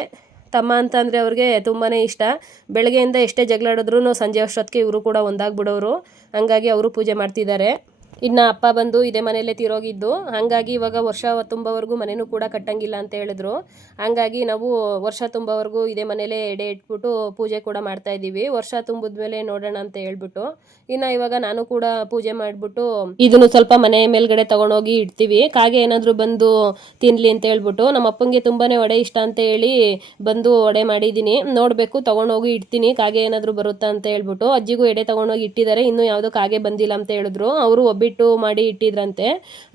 ತಮ್ಮ ಅಂತಂದರೆ ಅವ್ರಿಗೆ ತುಂಬಾ ಇಷ್ಟ. ಬೆಳಗ್ಗೆಯಿಂದ ಎಷ್ಟೇ ಜಗಳಾಡಿದ್ರು ಸಂಜೆ ಅಷ್ಟೊತ್ತಿಗೆ ಇವರು ಕೂಡ ಒಂದಾಗ್ಬಿಡೋರು. ಹಂಗಾಗಿ ಅವರು ಪೂಜೆ ಮಾಡ್ತಿದ್ದಾರೆ. ಇನ್ನು ಅಪ್ಪ ಬಂದು ಇದೇ ಮನೆಯಲ್ಲೇ ತೀರೋಗಿದ್ದು. ಹಾಗಾಗಿ ಇವಾಗ ವರ್ಷ ತುಂಬವರೆಗೂ ಮನೆನೂ ಕೂಡ ಕಟ್ಟಂಗಿಲ್ಲ ಅಂತ ಹೇಳಿದ್ರು. ಹಂಗಾಗಿ ನಾವು ವರ್ಷ ತುಂಬವರೆಗೂ ಇದೇ ಮನೇಲೇ ಎಡೆ ಇಟ್ಬಿಟ್ಟು ಪೂಜೆ ಕೂಡ ಮಾಡ್ತಾ ಇದ್ದೀವಿ. ವರ್ಷ ತುಂಬಿದ್ಮೇಲೆ ನೋಡೋಣ ಅಂತ ಹೇಳ್ಬಿಟ್ಟು. ಇನ್ನು ಇವಾಗ ನಾನು ಕೂಡ ಪೂಜೆ ಮಾಡಿಬಿಟ್ಟು ಇದನ್ನು ಸ್ವಲ್ಪ ಮನೆ ಮೇಲ್ಗಡೆ ತಗೊಂಡೋಗಿ ಇಡ್ತೀವಿ. ಕಾಗೆ ಏನಾದರೂ ಬಂದು ತಿನ್ಲಿ ಅಂತ ಹೇಳ್ಬಿಟ್ಟು. ನಮ್ಮ ಅಪ್ಪಂಗೆ ತುಂಬಾನೇ ಒಡೆ ಇಷ್ಟ ಅಂತ ಹೇಳಿ ಬಂದು ಒಡೆ ಮಾಡಿದ್ದೀನಿ. ನೋಡಬೇಕು, ತಗೊಂಡೋಗಿ ಇಡ್ತೀನಿ. ಕಾಗೆ ಏನಾದರೂ ಬರುತ್ತಾ ಅಂತ ಹೇಳ್ಬಿಟ್ಟು. ಅಜ್ಜಿಗೂ ಎಡೆ ತೊಗೊಂಡೋಗಿ ಇಟ್ಟಿದ್ದಾರೆ. ಇನ್ನೂ ಯಾವುದೋ ಕಾಗೆ ಬಂದಿಲ್ಲ ಅಂತ ಹೇಳಿದ್ರು. ಅವರು ಒಬ್ಬಿಟ್ಟು ಮಾಡಿ ಇಟ್ಟಿದ್ರಂತೆ.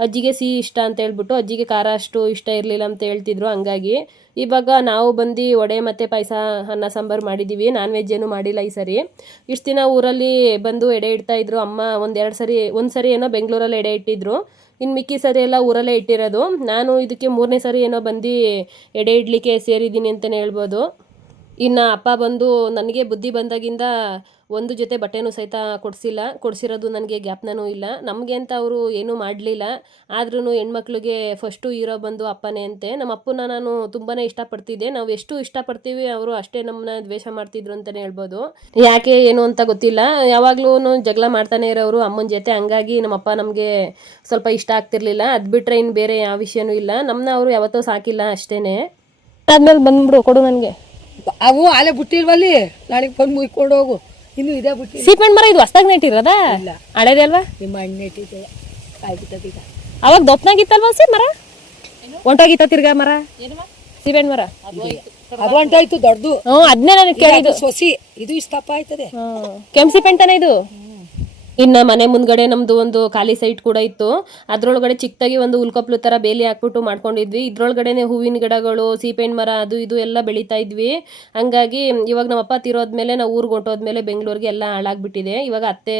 ಅಜ್ಜಿಗೆ ಸಿಹಿ ಇಷ್ಟ ಅಂತ ಹೇಳ್ಬಿಟ್ಟು ಅಜ್ಜಿಗೆ ಖಾರ ಅಷ್ಟು ಇಷ್ಟ ಇರಲಿಲ್ಲ ಅಂತ ಹೇಳ್ತಿದ್ರು ಹಂಗಾಗಿ. ಇವಾಗ ನಾವು ಬಂದು ವಡೆ ಮತ್ತು ಪಾಯಸ, ಅನ್ನ, ಸಾಂಬಾರು ಮಾಡಿದ್ದೀವಿ ನಾನ್ ವೆಜ್ ಏನು ಮಾಡಿಲ್ಲ ಈ ಸರಿ. ಇಷ್ಟು ದಿನ ಊರಲ್ಲಿ ಬಂದು ಎಡೆ ಇಡ್ತಾ ಇದ್ರು. ಅಮ್ಮ ಒಂದೆರಡು ಸರಿ, ಒಂದು ಸರಿ ಏನೋ ಬೆಂಗಳೂರಲ್ಲಿ ಎಡೆ ಇಟ್ಟಿದ್ರು. ಇನ್ನು ಮಿಕ್ಕಿ ಸರಿ ಎಲ್ಲ ಊರಲ್ಲೇ ಇಟ್ಟಿರೋದು. ನಾನು ಇದಕ್ಕೆ ಮೂರನೇ ಸರಿ ಏನೋ ಬಂದು ಎಡೆ ಇಡಲಿಕ್ಕೆ ಸೇರಿದ್ದೀನಿ ಅಂತಲೇ ಹೇಳ್ಬೋದು. ಇನ್ನು ಅಪ್ಪ ಬಂದು ನನಗೆ ಬುದ್ಧಿ ಬಂದಾಗಿಂದ ಒಂದು ಜೊತೆ ಬಟ್ಟೆನೂ ಸಹಿತ ಕೊಡಿಸಿಲ್ಲ. ಕೊಡಿಸಿರೋದು ನನಗೆ ಜ್ಞಾಪನೂ ಇಲ್ಲ. ನಮಗೆ ಅಂತ ಅವರು ಏನೂ ಮಾಡಲಿಲ್ಲ. ಆದ್ರೂ ಹೆಣ್ಮಕ್ಳಿಗೆ ಫಸ್ಟು ಹೀರೋ ಬಂದು ಅಪ್ಪನೇ ಅಂತೆ. ನಮ್ಮ ಅಪ್ಪನ ನಾನು ತುಂಬಾ ಇಷ್ಟಪಡ್ತಿದ್ದೆ. ನಾವು ಎಷ್ಟು ಇಷ್ಟಪಡ್ತೀವಿ ಅವರು ಅಷ್ಟೇ ನಮ್ಮನ್ನ ದ್ವೇಷ ಮಾಡ್ತಿದ್ರು ಅಂತಲೇ ಹೇಳ್ಬೋದು. ಯಾಕೆ, ಏನು ಅಂತ ಗೊತ್ತಿಲ್ಲ. ಯಾವಾಗಲೂ ಜಗಳ ಮಾಡ್ತಾನೆ ಇರೋರು ಅಮ್ಮನ ಜೊತೆ. ಹಂಗಾಗಿ ನಮ್ಮಪ್ಪ ನಮಗೆ ಸ್ವಲ್ಪ ಇಷ್ಟ ಆಗ್ತಿರ್ಲಿಲ್ಲ. ಅದು ಬಿಟ್ಟರೆ ಇನ್ನು ಬೇರೆ ಯಾವ ವಿಷಯನೂ ಇಲ್ಲ. ನಮ್ಮನ್ನ ಅವರು ಯಾವತ್ತೂ ಸಾಕಿಲ್ಲ ಅಷ್ಟೇ ಆದ್ಮೇಲೆ ಬಂದ್ಬಿಡು, ಕೊಡು ನನಗೆ. ಅವು ಅಲ್ಲೇ ಬಿಟ್ಟಿಲ್ವಲ್ಲಿ? ನಾಳೆಗೆ ಬಂದು ಮುಯ್ಕೊಂಡು ಹೋಗು. ಇನ್ನು ಇದೇ ಬಿಟ್ಟಿ ಸೀಮೆಂಟ್ ಮರ ಇದು ಹೊಸ್ದಾಗ ನೆಟ್ಟಿರೋದ? ಹಳೇದೆ ಅಲ್ವಾ? ನಿಮ್ಮ ಅಣ್ಣ ಇಟ್ಟಿದೆ ಕಾಯ್ಬಿಟ್ಟದ ಈಗ. ಅವಾಗ ದೊಪ್ನಾಗಿತ್ತಲ್ವಾ ಸಿ ಮರ? ಹೊಂಟೋಗಿತ್ತ ತಿರ್ಗಾ ಮರ? ಸೀಮೆಂಟ್ ಮರ? ಅದು ದೊಡ್ಡದು ಹ್ಞೂ ಅದನ್ನೇ ನನಗೆ ಕೇಳಿದ್ದು ಸೊಸಿ. ಇದು ಇಷ್ಟಪ್ಪ ಆಯ್ತದೆ. ಕೆಂಪು ಸಿಮೆಂಟನೇ ಇದು? ಇನ್ನು ಮನೆ ಮುಂದ್ಗಡೆ ನಮ್ದು ಒಂದು ಖಾಲಿ ಸೈಟ್ ಕೂಡ ಇತ್ತು. ಅದ್ರೊಳಗಡೆ ಚಿಕ್ಕದಾಗಿ ಒಂದು ಹುಲ್ಕೊಪ್ಲು ತರ ಬೇಲಿ ಹಾಕ್ಬಿಟ್ಟು ಮಾಡ್ಕೊಂಡಿದ್ವಿ. ಇದ್ರೊಳಗಡೆನೆ ಹೂವಿನ ಗಿಡಗಳು ಸೀಪೆಹಣ್ಣು ಮರ ಅದು ಇದು ಎಲ್ಲ ಬೆಳೀತಾ ಇದ್ವಿ. ಹಂಗಾಗಿ ಇವಾಗ ನಮ್ಮ ಅಪ್ಪ ತಿರೋದ್ಮೇಲೆ ನಾವು ಊರಿಗೆ ಹೊಂಟೋದ್ಮೇಲೆ ಬೆಂಗಳೂರಿಗೆ ಎಲ್ಲ ಹಾಳಾಗ್ಬಿಟ್ಟಿದೆ. ಇವಾಗ ಅತ್ತೆ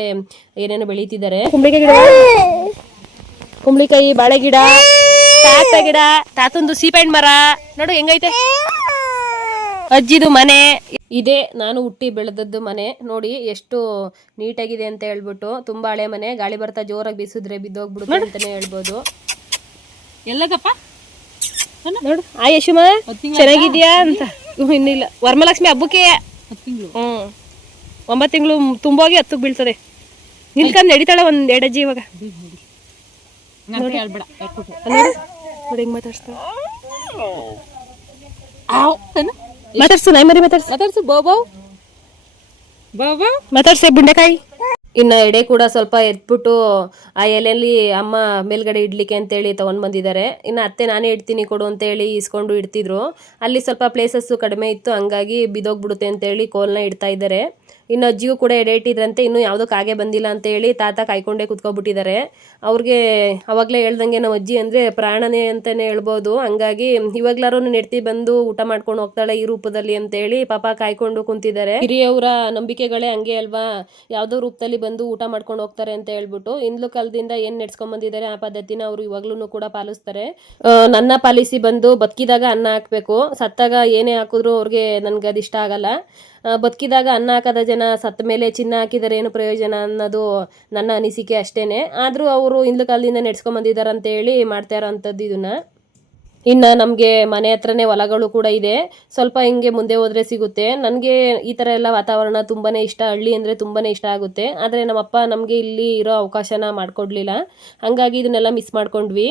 ಏನೇನು ಬೆಳೀತಿದ್ದಾರೆ ಕುಂಬಳಿಕಾಯಿ ಗಿಡ. ಕುಂಬಳಿಕಾಯಿ ಬಾಳೆ ಗಿಡ ತಾತ ಗಿಡ ತಾತಂದು ಸೀಪೆಹಣ್ಣು ಮರ. ನೋಡು ಹೆಂಗೈತೆ? ಅಜ್ಜಿದು ಮನೆ. ಇದೆ ನಾನು ಹುಟ್ಟಿ ಬೆಳೆದದ್ದು ಮನೆ. ನೋಡಿ ಎಷ್ಟು ನೀಟಾಗಿದೆ ಅಂತ ಹೇಳ್ಬಿಟ್ಟು ತುಂಬಾ ಹಳೆ ಮನೆ. ಗಾಳಿ ಬರ್ತಾ ಜೋರಾಗಿ ಬೀಸಿದ್ರೆ ಬಿದ್ದೋಗ್ಬಿಡುತ್ತೆ ಅಂತಾನೆ ಹೇಳ್ಬೋದು. ಎಲ್ಲಗಪ್ಪ? ನೋಡು. ಆ ಯಶುಮ ಚೆನ್ನಾಗಿದ್ಯಾ ಅಂತ. ಇನ್ನಿಲ್ಲ. ವರಮಲಕ್ಷ್ಮಿ ಹಬ್ಬಕ್ಕೆ ಹ್ಮ್. ಒಂಬತ್ತು ತಿಂಗಳು ತುಂಬೋಗಿ ಹತ್ತಕ್ಕೆ ಬೀಳ್ತದೆ. ನಿಲ್ಕಂದ್ ನಡೀತಾಳ ಒಂದ್ ಎರಡು ಅಜ್ಜಿ ಇವಾಗ. ನೋಡು ನೋಡಿ. ಹೆಂಗ್ ಮಾತಾಡ್ಸ್ತಾಳೆ. ಮಾತಾಡ್ಸು ನಾಯಿ ಮರಿ ಮಾತಾಡ್ಸು ಮಾತಾಡ್ಸು ಬಾಬಾ ಬಾಬಾ ಮಾತಾಡ್ಸೆ ಬುಂಡೆಕಾಯಿ ಇನ್ನ ಎಡೆ ಕೂಡ ಸ್ವಲ್ಪ ಎದ್ಬಿಟ್ಟು ಆ ಎಲೆಯಲ್ಲಿ ಅಮ್ಮ ಮೇಲ್ಗಡೆ ಇಡ್ಲಿಕ್ಕೆ ಅಂತೇಳಿ ತಗೊಂಡ್ ಬಂದಿದ್ದಾರೆ. ಇನ್ನು ಅತ್ತೆ ನಾನೇ ಇಡ್ತೀನಿ ಕೊಡು ಅಂತೇಳಿ ಇಸ್ಕೊಂಡು ಇಡ್ತಿದ್ರು. ಅಲ್ಲಿ ಸ್ವಲ್ಪ ಪ್ಲೇಸಸ್ಸು ಕಡಿಮೆ ಇತ್ತು ಹಂಗಾಗಿ ಬಿದೋಗ್ಬಿಡುತ್ತೆ ಅಂತೇಳಿ ಕೋಲ್ನ ಇಡ್ತಾ ಇದ್ದಾರೆ. ಇನ್ನು ಅಜ್ಜಿಗೂ ಕೂಡ ಎಡೆ ಇಟ್ಟಿದ್ರಂತೆ ಇನ್ನೂ ಯಾವುದಕ್ಕೆ ಬಂದಿಲ್ಲ ಅಂತೇಳಿ ತಾತ ಕಾಯ್ಕೊಂಡೇ ಕುತ್ಕೊಬಿಟ್ಟಿದ್ದಾರೆ. ಅವ್ರಿಗೆ ಅವಾಗಲೇ ಹೇಳ್ದಂಗೆ ನಮ್ಮ ಅಜ್ಜಿ ಅಂದರೆ ಪ್ರಾಣನೇ ಅಂತಲೇ ಹೇಳ್ಬೋದು. ಹಂಗಾಗಿ ಇವಾಗ್ಲಾರು ನೆಡ್ತಿ ಬಂದು ಊಟ ಮಾಡ್ಕೊಂಡು ಹೋಗ್ತಾಳೆ ಈ ರೂಪದಲ್ಲಿ ಅಂತ ಹೇಳಿ ಪಾಪ ಕಾಯ್ಕೊಂಡು ಕುಂತಿದ್ದಾರೆ. ಹಿರಿಯವರ ನಂಬಿಕೆಗಳೇ ಹಂಗೆ ಅಲ್ವಾ? ಯಾವುದೋ ರೂಪದಲ್ಲಿ ಬಂದು ಊಟ ಮಾಡ್ಕೊಂಡು ಹೋಗ್ತಾರೆ ಅಂತ ಹೇಳ್ಬಿಟ್ಟು ಇಂದ್ಲು ಕಾಲದಿಂದ ಏನು ನೆಡ್ಸ್ಕೊಂಡ್ ಬಂದಿದ್ದಾರೆ ಆ ಪದ್ಧತಿನ ಅವರು ಇವಾಗ್ಲೂ ಕೂಡ ಪಾಲಿಸ್ತಾರೆ. ನನ್ನ ಪಾಲಿಸಿ ಬಂದು ಬದುಕಿದಾಗ ಅನ್ನ ಹಾಕ್ಬೇಕು. ಸತ್ತಾಗ ಏನೇ ಹಾಕಿದ್ರು ಅವ್ರಿಗೆ ನನಗೆ ಅದು ಇಷ್ಟ ಆಗಲ್ಲ. ಬದುಕಿದಾಗ ಅನ್ನ ಹಾಕದ ಜನ ಸತ್ತ ಮೇಲೆ ಚಿನ್ನ ಹಾಕಿದರೆ ಏನು ಪ್ರಯೋಜನ ಅನ್ನೋದು ನನ್ನ ಅನಿಸಿಕೆ ಅಷ್ಟೇ ಆದರೂ ಅವರು ಹಿಂದ್ಲು ಕಾಲದಿಂದ ನಡೆಸ್ಕೊಂಬಂದಿದ್ದಾರೆ ಅಂತೇಳಿ ಮಾಡ್ತಾ ಇರೋಂಥದ್ದು ಇದನ್ನು. ಇನ್ನು ನಮಗೆ ಮನೆ ಹತ್ರನೇ ಹೊಲಗಳು ಕೂಡ ಇದೆ. ಸ್ವಲ್ಪ ಹಿಂಗೆ ಮುಂದೆ ಹೋದರೆ ಸಿಗುತ್ತೆ. ನನಗೆ ಈ ಥರ ಎಲ್ಲ ವಾತಾವರಣ ತುಂಬಾ ಇಷ್ಟ. ಹಳ್ಳಿ ಅಂದರೆ ತುಂಬಾ ಇಷ್ಟ ಆಗುತ್ತೆ. ಆದರೆ ನಮ್ಮಪ್ಪ ನಮಗೆ ಇಲ್ಲಿ ಇರೋ ಅವಕಾಶನ ಮಾಡಿಕೊಡ್ಲಿಲ್ಲ. ಹಾಗಾಗಿ ಇದನ್ನೆಲ್ಲ ಮಿಸ್ ಮಾಡ್ಕೊಂಡ್ವಿ.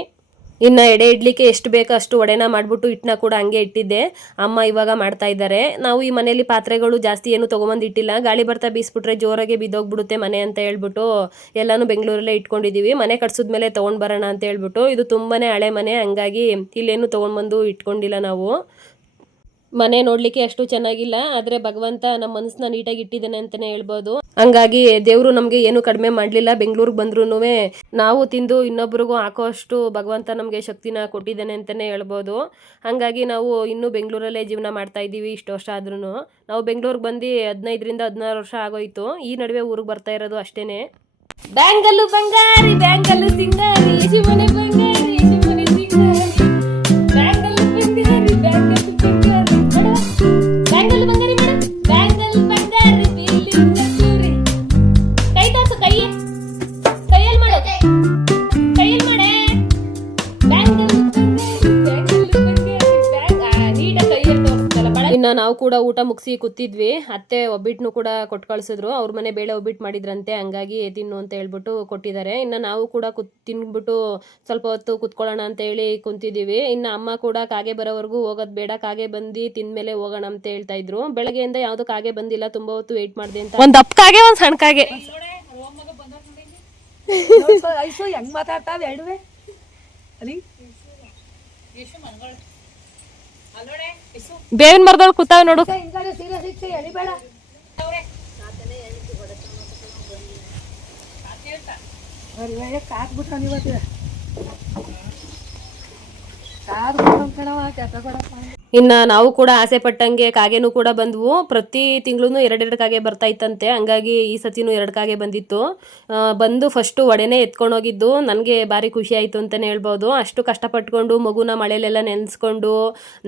ಇನ್ನು ಎಡೆ ಇಡ್ಲಿಕ್ಕೆ ಎಷ್ಟು ಬೇಕೋ ಅಷ್ಟು ಒಡೆನ ಮಾಡಿಬಿಟ್ಟು ಹಿಟ್ಟನ್ನ ಕೂಡ ಹಂಗೆ ಇಟ್ಟಿದ್ದೆ. ಅಮ್ಮ ಇವಾಗ ಮಾಡ್ತಾ ಇದ್ದಾರೆ. ನಾವು ಈ ಮನೆಯಲ್ಲಿ ಪಾತ್ರೆಗಳು ಜಾಸ್ತಿ ಏನು ತೊಗೊಂಬಂದು ಇಟ್ಟಿಲ್ಲ. ಗಾಳಿ ಬರ್ತಾ ಬೀಸ್ಬಿಟ್ರೆ ಜೋರಾಗೆ ಬಿದ್ದೋಗ್ಬಿಡುತ್ತೆ ಮನೆ ಅಂತ ಹೇಳ್ಬಿಟ್ಟು ಎಲ್ಲಾನು ಬೆಂಗಳೂರಲ್ಲೇ ಇಟ್ಕೊಂಡಿದ್ದೀವಿ ಮನೆ ಕಟ್ಸಿದ್ಮೇಲೆ ತೊಗೊಂಡು ಬರೋಣ ಅಂತ ಹೇಳ್ಬಿಟ್ಟು. ಇದು ತುಂಬಾ ಹಳೆ ಮನೆ. ಹಂಗಾಗಿ ಇಲ್ಲೇನು ತೊಗೊಂಡ್ಬಂದು ಇಟ್ಕೊಂಡಿಲ್ಲ ನಾವು. ಮನೆ ನೋಡ್ಲಿಕ್ಕೆ ಅಷ್ಟು ಚೆನ್ನಾಗಿಲ್ಲ ಆದ್ರೆ ಭಗವಂತ ನಮ್ಮ ಮನಸ್ಸನ್ನ ನೀಟಾಗಿ ಇಟ್ಟಿದ್ದಾನೆ ಅಂತಾನೆ ಹೇಳ್ಬೋದು. ಹಂಗಾಗಿ ದೇವರು ನಮಗೆ ಏನು ಕಡಿಮೆ ಮಾಡಲಿಲ್ಲ ಬೆಂಗಳೂರಿಗೆ ಬಂದ್ರೂ ನಾವು ತಿಂದು ಇನ್ನೊಬ್ರಿಗೂ ಹಾಕೋ ಅಷ್ಟು ಭಗವಂತ ನಮಗೆ ಶಕ್ತಿನ ಕೊಟ್ಟಿದ್ದಾನೆ ಅಂತಾನೆ ಹೇಳ್ಬೋದು. ಹಂಗಾಗಿ ನಾವು ಇನ್ನೂ ಬೆಂಗಳೂರಲ್ಲೇ ಜೀವನ ಮಾಡ್ತಾ ಇದ್ದೀವಿ ಇಷ್ಟು ವರ್ಷ ಆದ್ರೂ ನಾವು ಬೆಂಗಳೂರಿಗೆ ಬಂದು ಹದಿನೈದರಿಂದ ಹದಿನಾರು ವರ್ಷ ಆಗೋಯ್ತು. ಈ ನಡುವೆ ಊರಿಗೆ ಬರ್ತಾ ಇರೋದು ಅಷ್ಟೇನೆ. ಬ್ಯಾಂಗಲ್ಲು ಬಂಗಾರಿ ಬ್ಯಾಂಗಲ್ಲು ಸಿಂಗಾರಿ ಶಿವನೇ ಬಂಗಾರಿ. ನಾವು ಕೂಡ ಊಟ ಮುಗಿಸಿ ಕೂತಿದ್ವಿ. ಅತ್ತೆ ಒಬ್ಬಿಟ್ಟನು ಕೂಡ ಕೊಟ್ಟು ಕಳಿಸಿದ್ರು. ಅವ್ರ ಮನೆ ಬೇಳೆ ಒಬ್ಬಿಟ್ಟು ಮಾಡಿದ್ರಂತೆ. ಹಂಗಾಗಿ ತಿನ್ನು ಅಂತ ಹೇಳ್ಬಿಟ್ಟು ಕೊಟ್ಟಿದ್ದಾರೆ. ಇನ್ನು ನಾವು ಕೂಡ ಕುತ್ ತಿನ್ಬಿಟ್ಟು ಸ್ವಲ್ಪ ಹೊತ್ತು ಕುತ್ಕೊಳ್ಳೋಣ ಅಂತ ಹೇಳಿ ಕುಂತಿದ್ದೀವಿ. ಇನ್ನು ಅಮ್ಮ ಕೂಡ ಕಾಗೆ ಬರೋವರೆಗೂ ಹೋಗೋದು ಬೇಡ. ಕಾಗೆ ಬಂದು ತಿಂದ್ಮೇಲೆ ಹೋಗೋಣ ಅಂತ ಹೇಳ್ತಾ ಇದ್ರು. ಬೆಳಗ್ಗೆಯಿಂದ ಯಾವುದು ಕಾಗೆ ಬಂದಿಲ್ಲ. ತುಂಬಾ ಹೊತ್ತು ವೇಟ್ ಮಾಡಿದೆ ಅಂತ. ಒಂದು ದಪ್ಪ ಕಾಗೆ ಒಂದು ಸಣ್ಣ ಕಾಗೆ. ಮಾತಾಡ್ತಾವೆ ಹೆಂಗ್ ಅಲ್ಲಿ ಎಷ್ಟು ಅಲ್ಲಿ ಬೇವಿನ ಮರದೊಳಗೆ ಕೂತಾವ ನೋಡು. ಹಿಂಗಾರೆ ಸೀರೆ ಸಿಕ್ಸಿ ಎಳಿಬೇಡ ಕಾಕ್ಬಿಟ್ಟ ಇವತ್ತು ಕಾದು ಕಣವ ಕೆಟ್ಟ ಕೊಡಪ್ಪ. ಇನ್ನ ನಾವು ಕೂಡ ಆಸೆ ಪಟ್ಟಂಗೆ ಕಾಗೆನೂ ಕೂಡ ಬಂದ್ವು. ಪ್ರತಿ ತಿಂಗಳು ಎರಡೆರಡು ಕಾಗೆ ಬರ್ತಾ ಇತ್ತಂತೆ. ಹಂಗಾಗಿ ಈ ಸತಿನೂ ಎರಡು ಕಾಗೆ ಬಂದಿತ್ತು. ಬಂದು ಫಸ್ಟು ಒಡೆನೇ ಎತ್ಕೊಂಡು ಹೋಗಿದ್ದು. ನನಗೆ ಭಾರಿ ಖುಷಿ ಆಯಿತು ಅಂತಲೇ ಹೇಳ್ಬೋದು. ಅಷ್ಟು ಕಷ್ಟಪಟ್ಕೊಂಡು ಮಗುನ ಮಳೆಯಲ್ಲೆಲ್ಲ ನೆನೆಸ್ಕೊಂಡು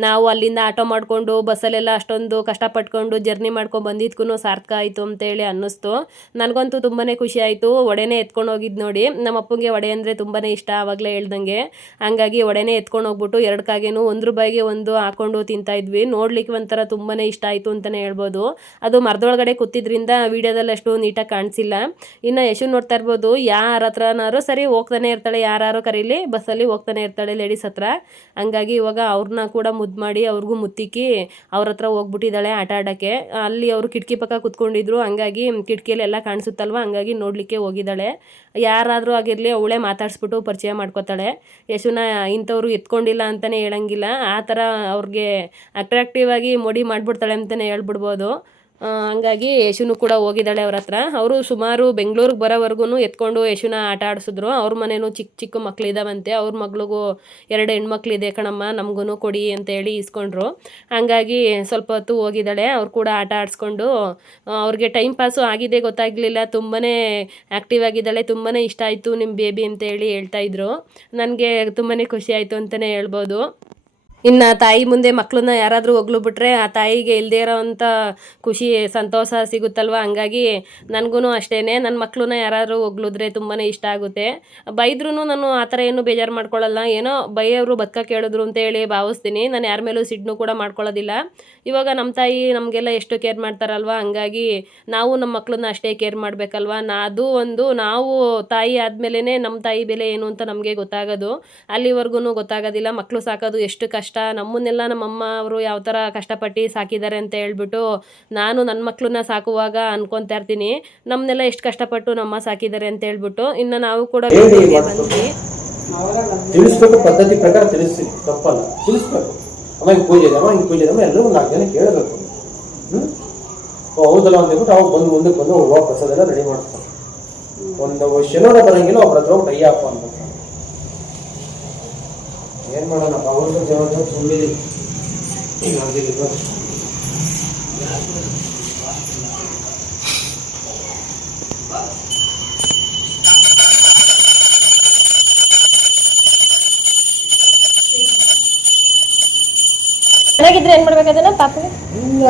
ನಾವು ಅಲ್ಲಿಂದ ಆಟೋ ಮಾಡಿಕೊಂಡು ಬಸ್ಸಲ್ಲೆಲ್ಲ ಅಷ್ಟೊಂದು ಕಷ್ಟಪಟ್ಕೊಂಡು ಜರ್ನಿ ಮಾಡ್ಕೊಂಡು ಬಂದಿದ್ಕೂ ಸಾರ್ಥಕ ಆಯಿತು ಅಂತೇಳಿ ಅನ್ನಿಸ್ತು. ನನಗಂತೂ ತುಂಬಾ ಖುಷಿ ಆಯಿತು. ಒಡೆನೇ ಎತ್ಕೊಂಡು ಹೋಗಿದ್ದು ನೋಡಿ. ನಮ್ಮ ಅಪ್ಪಂಗೆ ಒಡೆ ಅಂದರೆ ತುಂಬಾ ಇಷ್ಟ ಆವಾಗಲೇ ಹೇಳ್ದಂಗೆ. ಹಂಗಾಗಿ ಒಡೆನೇ ಎತ್ಕೊಂಡು ಹೋಗ್ಬಿಟ್ಟು ಎರಡು ಕಾಗೆನೂ ಒಂದು ರೂಪಾಯಿಗೆ ಒಂದು ಹಾಕೊಂಡು ತಿಂತಾ ಇದ್ವಿ. ನೋಡ್ಲಿಕ್ಕೆ ಒಂಥರ ತುಂಬಾನೇ ಇಷ್ಟ ಆಯಿತು ಅಂತಾನೆ ಹೇಳ್ಬೋದು. ಅದು ಮರದೊಳಗಡೆ ಕೂತಿದ್ರಿಂದ ವಿಡಿಯೋದಲ್ಲಿ ಅಷ್ಟು ನೀಟಾಗಿ ಕಾಣಿಸಿಲ್ಲ. ಇನ್ನು ಯಶು ನೋಡ್ತಾ ಇರ್ಬೋದು, ಯಾರ ಹತ್ರನಾರು ಸರಿ ಹೋಗ್ತಾನೆ ಇರ್ತಾಳೆ. ಯಾರು ಕರೀಲಿ, ಬಸ್ಸಲ್ಲಿ ಹೋಗ್ತಾನೆ ಇರ್ತಾಳೆ ಲೇಡೀಸ್ ಹತ್ರ. ಹಂಗಾಗಿ ಇವಾಗ ಅವ್ರನ್ನ ಕೂಡ ಮುದ್ದು ಮಾಡಿ ಅವ್ರಿಗೂ ಮುತ್ತಿಕ್ಕಿ ಅವ್ರ ಹತ್ರ ಹೋಗ್ಬಿಟ್ಟಿದ್ದಾಳೆ ಆಟ ಆಡೋಕ್ಕೆ. ಅಲ್ಲಿ ಅವರು ಕಿಟಕಿ ಪಕ್ಕ ಕುತ್ಕೊಂಡಿದ್ರು. ಹಂಗಾಗಿ ಕಿಟಕಿಯಲ್ಲಿ ಎಲ್ಲ ಕಾಣಿಸುತ್ತಲ್ವ? ಹಂಗಾಗಿ ನೋಡಲಿಕ್ಕೆ ಹೋಗಿದ್ದಾಳೆ. ಯಾರಾದರೂ ಆಗಿರಲಿ ಅವಳೇ ಮಾತಾಡಿಸ್ಬಿಟ್ಟು ಪರಿಚಯ ಮಾಡ್ಕೋತಾಳೆ. ಯಶುನ ಇಂಥವ್ರು ಎತ್ಕೊಂಡಿಲ್ಲ ಅಂತಲೇ ಹೇಳಂಗಿಲ್ಲ. ಆ ಥರ ಅವ್ರಿಗೆ ಅಟ್ರಾಕ್ಟಿವ್ ಆಗಿ ಮೋಡಿ ಮಾಡಿಬಿಡ್ತಾಳೆ ಅಂತಲೇ ಹೇಳ್ಬಿಡ್ಬೋದು. ಹಂಗಾಗಿ ಯಶುನು ಕೂಡ ಹೋಗಿದ್ದಾಳೆ ಅವ್ರ ಹತ್ರ. ಅವರು ಸುಮಾರು ಬೆಂಗಳೂರಿಗೆ ಬರೋವರೆಗೂ ಎತ್ಕೊಂಡು ಯಶುನ ಆಟ ಆಡಿಸಿದ್ರು. ಅವ್ರ ಮನೇನೂ ಚಿಕ್ಕ ಚಿಕ್ಕ ಮಕ್ಕಳಿದ್ದಾವಂತೆ ಅವ್ರ ಮಗಳಿಗೂ ಎರಡು ಹೆಣ್ಮಕ್ಳಿದೆ ಕಣಮ್ಮ ನಮಗೂ ಕೊಡಿ ಅಂತ ಹೇಳಿ ಇಸ್ಕೊಂಡ್ರು ಹಂಗಾಗಿ ಸ್ವಲ್ಪ ಹೊತ್ತು ಹೋಗಿದ್ದಾಳೆ. ಅವ್ರು ಕೂಡ ಆಟ ಆಡಿಸ್ಕೊಂಡು ಅವ್ರಿಗೆ ಟೈಮ್ ಪಾಸು ಆಗಿದೆ ಗೊತ್ತಾಗಲಿಲ್ಲ. ತುಂಬಾ ಆ್ಯಕ್ಟಿವ್ ಆಗಿದ್ದಾಳೆ. ತುಂಬಾ ಇಷ್ಟ ಆಯಿತು ನಿಮ್ಮ ಬೇಬಿ ಅಂತ ಹೇಳಿ ಹೇಳ್ತಾ ಇದ್ರು. ನನಗೆ ತುಂಬಾ ಖುಷಿ ಆಯಿತು ಅಂತಲೇ ಹೇಳ್ಬೋದು. ಇನ್ನು ತಾಯಿ ಮುಂದೆ ಮಕ್ಕಳನ್ನ ಯಾರಾದರೂ ಹೊಗ್ಲು ಬಿಟ್ರೆ ಆ ತಾಯಿಗೆ ಇಲ್ಲದೇ ಇರೋವಂಥ ಖುಷಿ, ಸಂತೋಷ ಸಿಗುತ್ತಲ್ವ? ಹಂಗಾಗಿ ನನಗೂ ಅಷ್ಟೇ ನನ್ನ ಮಕ್ಕಳನ್ನ ಯಾರಾದರೂ ಹೊಗ್ಲುದ್ರೆ ತುಂಬಾ ಇಷ್ಟ ಆಗುತ್ತೆ. ಬೈದ್ರೂ ನಾನು ಆ ಥರ ಏನು ಬೇಜಾರು ಮಾಡ್ಕೊಳ್ಳಲ್ಲ ಏನೋ ಬೈಯವರು ಬದುಕ ಕೇಳಿದ್ರು ಅಂತ ಹೇಳಿ ಭಾವಿಸ್ತೀನಿ. ನಾನು ಯಾರ ಮೇಲೂ ಸಿಡ್ನು ಕೂಡ ಮಾಡ್ಕೊಳ್ಳೋದಿಲ್ಲ ಇವಾಗ ನಮ್ಮ ತಾಯಿ ನಮಗೆಲ್ಲ ಎಷ್ಟು ಕೇರ್ ಮಾಡ್ತಾರಲ್ವ? ಹಂಗಾಗಿ ನಾವು ನಮ್ಮ ಮಕ್ಕಳನ್ನ ಅಷ್ಟೇ ಕೇರ್ ಮಾಡಬೇಕಲ್ವ? ನಾ ಅದು ಒಂದು ನಾವು ತಾಯಿ ಆದಮೇಲೆ ನಮ್ಮ ತಾಯಿ ಬೆಲೆ ಏನು ಅಂತ ನಮಗೆ ಗೊತ್ತಾಗೋದು. ಅಲ್ಲಿವರೆಗೂ ಗೊತ್ತಾಗೋದಿಲ್ಲ. ಮಕ್ಕಳು ಸಾಕೋದು ಎಷ್ಟು ಕಷ್ಟ. ನಮ್ಮನ್ನೆಲ್ಲ ನಮ್ಮಮ್ಮ ಅವರು ಯಾವ ಥರ ಕಷ್ಟಪಟ್ಟು ಸಾಕಿದ್ದಾರೆ ಅಂತ ಹೇಳ್ಬಿಟ್ಟು ನಾನು ನನ್ನ ಮಕ್ಕಳನ್ನ ಸಾಕುವಾಗ ಅನ್ಕೊತಾ ಇರ್ತೀನಿ. ನಮ್ಮನ್ನೆಲ್ಲ ಎಷ್ಟು ಕಷ್ಟಪಟ್ಟು ನಮ್ಮ ಸಾಕಿದ್ದಾರೆ ಅಂತ ಹೇಳ್ಬಿಟ್ಟು ಇನ್ನು ನಾವು ಕೂಡ ಬಂದ್ವಿ. ತಿಳಿಸ್ಬೇಕು ಪದ್ಧತಿ ಪ್ರಕಾರ ತಿಳಿಸಿ ತಪ್ಪಲ್ಲ. ತಿಳಿಸ್ಬೇಕು. ಅಮ್ಮ ಹಿಂಗೆ ಪೂಜೆ ಇದೆ ಅಮ್ಮ ಹಿಂಗೆ ಪೂಜೆ ಇದೆ ಎಲ್ಲರೂ ನಾಲ್ಕು ಜನ ಕೇಳಬೇಕು. ಹ್ಞೂ ಹೌದಲ್ಲ ಅಂತ ಹೇಳ್ಬಿಟ್ಟು ಅವಾಗ ಬಂದು ಮುಂದಕ್ಕೆ ಬಂದು ಹೋಗೋ ಪ್ರಸಾದ ಎಲ್ಲ ರೆಡಿ ಮಾಡ್ತಾರೆ ಒಂದು ಶನಿವಾರ ಬರೋಂಗಿಲ್ಲ ಒಬ್ಬರ ಹತ್ರ ಕೈ ಹಾಕು ಅಂತ. ಏನ್ ಮಾಡೋಣಪ್ಪ? ಅವ್ರದ್ದು ಜವಾಬ್ದಾರಿ ಅದಿಲ್ಲ. ಚೆನ್ನಾಗಿದ್ರೆ ಏನು ಮಾಡ್ಬೇಕು ಅದನ್ನ ಪಾಪಗೆ? ಇಲ್ಲ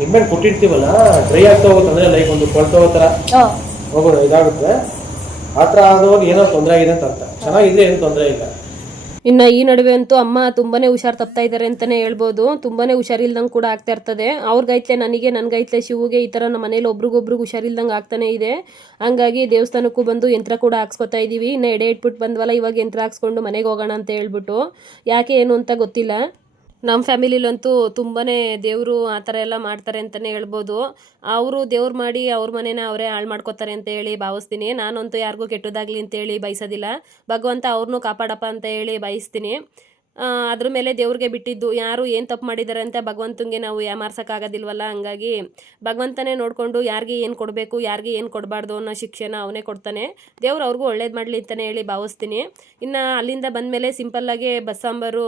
ನಿಮ್ಮೆ ಕೊಟ್ಟಿರ್ತೀವಲ್ಲ ಡ್ರೈ ಆಗ್ತಾ ಹೋಗುತ್ತೆ ಅಂದ್ರೆ ಲೈಕ್ ಒಂದು ಕೊಳ್ತಾ ಹೋಗೋ ಥರ ಹೋಗೋದು ಇದಾಗುತ್ತೆ. ಆ ಥರ ಆಗುವಾಗ ಏನೋ ತೊಂದರೆ ಆಗಿದೆ ಅಂತ ಅರ್ಥ. ಚೆನ್ನಾಗಿದ್ರೆ ಏನು ತೊಂದರೆ ಇಲ್ಲ. ಇನ್ನು ಈ ನಡುವೆ ಅಂತೂ ಅಮ್ಮ ತುಂಬಾನೇ ಹುಷಾರ್ ತಪ್ತಾ ಇದ್ದಾರೆ ಅಂತಾನೆ ಹೇಳ್ಬೋದು. ತುಂಬಾನೇ ಹುಷಾರಿಲ್ದಂಗೆ ಕೂಡ ಆಗ್ತಾ ಇರ್ತದೆ. ಅವ್ರಿಗೈತ್ಲೆ ನನಗೆ, ನನ್ಗೈತ್ಲೆ ಶಿವಗೆ ಈ ಥರ ನಮ್ಮ ಮನೇಲಿ ಒಬ್ರಿಗೊಬ್ರಿಗೆ ಹುಷಾರಿಲ್ದಂಗೆ ಆಗ್ತಾನೆ ಇದೆ. ಹಂಗಾಗಿ ದೇವಸ್ಥಾನಕ್ಕೂ ಬಂದು ಯಂತ್ರ ಕೂಡ ಹಾಕ್ಸ್ಕೊತಾ ಇದೀವಿ. ಇನ್ನ ಎಡೆ ಇಟ್ಬಿಟ್ಟು ಬಂದ್ವಲ್ಲ, ಇವಾಗ ಯಂತ್ರ ಹಾಕ್ಸ್ಕೊಂಡು ಮನೆಗೆ ಹೋಗೋಣ ಅಂತ ಹೇಳ್ಬಿಟ್ಟು. ಯಾಕೆ ಏನು ಅಂತ ಗೊತ್ತಿಲ್ಲ. ನಮ್ಮ ಫ್ಯಾಮಿಲಿಲಂತೂ ತುಂಬಾ ದೇವರು ಆ ಥರ ಎಲ್ಲ ಮಾಡ್ತಾರೆ ಅಂತಲೇ ಹೇಳ್ಬೋದು. ಅವರು ದೇವ್ರು ಮಾಡಿ ಅವ್ರ ಮನೇನ ಅವರೇ ಹಾಳು ಮಾಡ್ಕೋತಾರೆ ಅಂತ ಹೇಳಿ ಭಾವಿಸ್ತೀನಿ. ನಾನಂತೂ ಯಾರಿಗೂ ಕೆಟ್ಟದಾಗಲಿ ಅಂತೇಳಿ ಬಯಸೋದಿಲ್ಲ. ಭಗವಂತ ಅವ್ರನ್ನೂ ಕಾಪಾಡಪ್ಪ ಅಂತ ಹೇಳಿ ಬಯಸ್ತೀನಿ. ಅದ್ರ ಮೇಲೆ ದೇವ್ರಿಗೆ ಬಿಟ್ಟಿದ್ದು, ಯಾರು ಏನು ತಪ್ಪು ಮಾಡಿದ್ದಾರೆ ಅಂತ ಭಗವಂತಂಗೆ ನಾವು ಯಾಮಾರ್ಸೋಕ್ಕಾಗೋದಿಲ್ವಲ್ಲ? ಹಂಗಾಗಿ ಭಗವಂತನೇ ನೋಡಿಕೊಂಡು ಯಾರಿಗೆ ಏನು ಕೊಡಬೇಕು, ಯಾರಿಗೆ ಏನು ಕೊಡಬಾರ್ದು ಅನ್ನೋ ಶಿಕ್ಷೆನ ಅವನೇ ಕೊಡ್ತಾನೆ. ದೇವ್ರು ಅವ್ರಿಗೂ ಒಳ್ಳೇದು ಮಾಡಲಿ ಅಂತಲೇ ಹೇಳಿ ಭಾವಿಸ್ತೀನಿ. ಇನ್ನು ಅಲ್ಲಿಂದ ಬಂದಮೇಲೆ ಸಿಂಪಲ್ಲಾಗಿ ಬಸ್ಸಾಂಬಾರು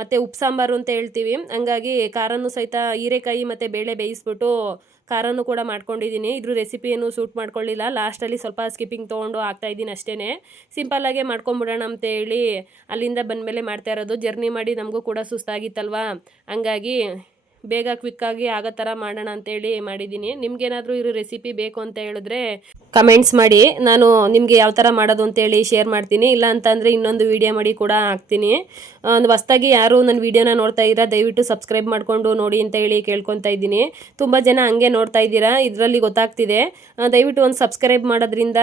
ಮತ್ತು ಉಪ್ಪು ಸಾಂಬಾರು ಅಂತ ಹೇಳ್ತೀವಿ. ಹಂಗಾಗಿ ಖಾರನೂ ಸಹಿತ ಹೀರೆಕಾಯಿ ಮತ್ತು ಬೇಳೆ ಬೇಯಿಸ್ಬಿಟ್ಟು ಖಾರನೂ ಕೂಡ ಮಾಡ್ಕೊಂಡಿದ್ದೀನಿ. ಇದ್ರ ರೆಸಿಪಿ ಏನು ಸೂಟ್ ಮಾಡ್ಕೊಳ್ಳಿಲ್ಲ. ಲಾಸ್ಟಲ್ಲಿ ಸ್ವಲ್ಪ ಸ್ಕಿಪ್ಪಿಂಗ್ ತೊಗೊಂಡು ಹಾಕ್ತಾಯಿದ್ದೀನಿ ಅಷ್ಟೇ ಸಿಂಪಲ್ಲಾಗೆ ಮಾಡ್ಕೊಂಬಿಡೋಣ ಅಂತ ಹೇಳಿ ಅಲ್ಲಿಂದ ಬಂದಮೇಲೆ ಮಾಡ್ತಾ ಇರೋದು. ಜರ್ನಿ ಮಾಡಿ ನಮಗೂ ಕೂಡ ಸುಸ್ತಾಗಿತ್ತಲ್ವಾ? ಹಂಗಾಗಿ ಬೇಗ ಕ್ವಿಕ್ಕಾಗಿ ಆಗೋ ಥರ ಮಾಡೋಣ ಅಂತೇಳಿ ಮಾಡಿದ್ದೀನಿ. ನಿಮ್ಗೇನಾದರೂ ಇರೋ ರೆಸಿಪಿ ಬೇಕು ಅಂತ ಹೇಳಿದ್ರೆ ಕಮೆಂಟ್ಸ್ ಮಾಡಿ. ನಾನು ನಿಮಗೆ ಯಾವ ಥರ ಮಾಡೋದು ಅಂತೇಳಿ ಶೇರ್ ಮಾಡ್ತೀನಿ. ಇಲ್ಲ ಅಂತಂದರೆ ಇನ್ನೊಂದು ವಿಡಿಯೋ ಮಾಡಿ ಕೂಡ ಹಾಕ್ತೀನಿ. ಒಂದು ಹೊಸ್ದಾಗಿ ಯಾರು ನನ್ನ ವಿಡಿಯೋನ ನೋಡ್ತಾ ಇದ್ದೀರಾ, ದಯವಿಟ್ಟು ಸಬ್ಸ್ಕ್ರೈಬ್ ಮಾಡಿಕೊಂಡು ನೋಡಿ ಅಂತ ಹೇಳಿ ಕೇಳ್ಕೊತಾ ಇದ್ದೀನಿ. ತುಂಬ ಜನ ಹಂಗೆ ನೋಡ್ತಾ ಇದ್ದೀರಾ, ಇದರಲ್ಲಿ ಗೊತ್ತಾಗ್ತಿದೆ. ದಯವಿಟ್ಟು ಒಂದು ಸಬ್ಸ್ಕ್ರೈಬ್ ಮಾಡೋದ್ರಿಂದ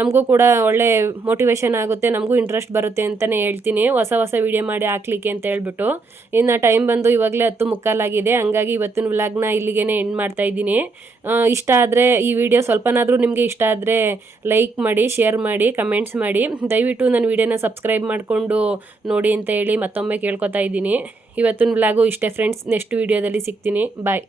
ನಮಗೂ ಕೂಡ ಒಳ್ಳೆ ಮೋಟಿವೇಶನ್ ಆಗುತ್ತೆ, ನಮಗೂ ಇಂಟ್ರೆಸ್ಟ್ ಬರುತ್ತೆ ಅಂತಲೇ ಹೇಳ್ತೀನಿ. ಹೊಸ ಹೊಸ ವಿಡಿಯೋ ಮಾಡಿ ಹಾಕ್ಲಿಕ್ಕೆ ಅಂತ ಹೇಳ್ಬಿಟ್ಟು. ಇನ್ನು ಟೈಮ್ ಬಂದು ಇವಾಗಲೇ ಹತ್ತು ಮುಕ್ಕಾಲಾಗಿದೆ. ಹಂಗಾಗಿ ಇವತ್ತಿನ ವ್ಲಾಗ್ನ ಇಲ್ಲಿಗೆ ಎಂಡ್ ಮಾಡ್ತಾ ಇದ್ದೀನಿ. ಇಷ್ಟ ಆದರೆ ಈ ವಿಡಿಯೋ ಸ್ವಲ್ಪನಾದರೂ ನಿಮಗೆ ಇಷ್ಟ ಆದರೆ ಲೈಕ್ ಮಾಡಿ, ಶೇರ್ ಮಾಡಿ, ಕಮೆಂಟ್ಸ್ ಮಾಡಿ. ದಯವಿಟ್ಟು ನನ್ನ ವಿಡಿಯೋನ ಸಬ್ಸ್ಕ್ರೈಬ್ ಮಾಡಿಕೊಂಡು ನೋಡಿ ಅಂತ ಹೇಳಿ ಮತ್ತೊಮ್ಮೆ ಕೇಳ್ಕೊತಾ ಇದ್ದೀನಿ. ಇವತ್ತಿನ ವ್ಲಾಗು ಇಷ್ಟೇ ಫ್ರೆಂಡ್ಸ್ ನೆಕ್ಸ್ಟ್ ವಿಡಿಯೋದಲ್ಲಿ ಸಿಗ್ತೀನಿ. ಬಾಯ್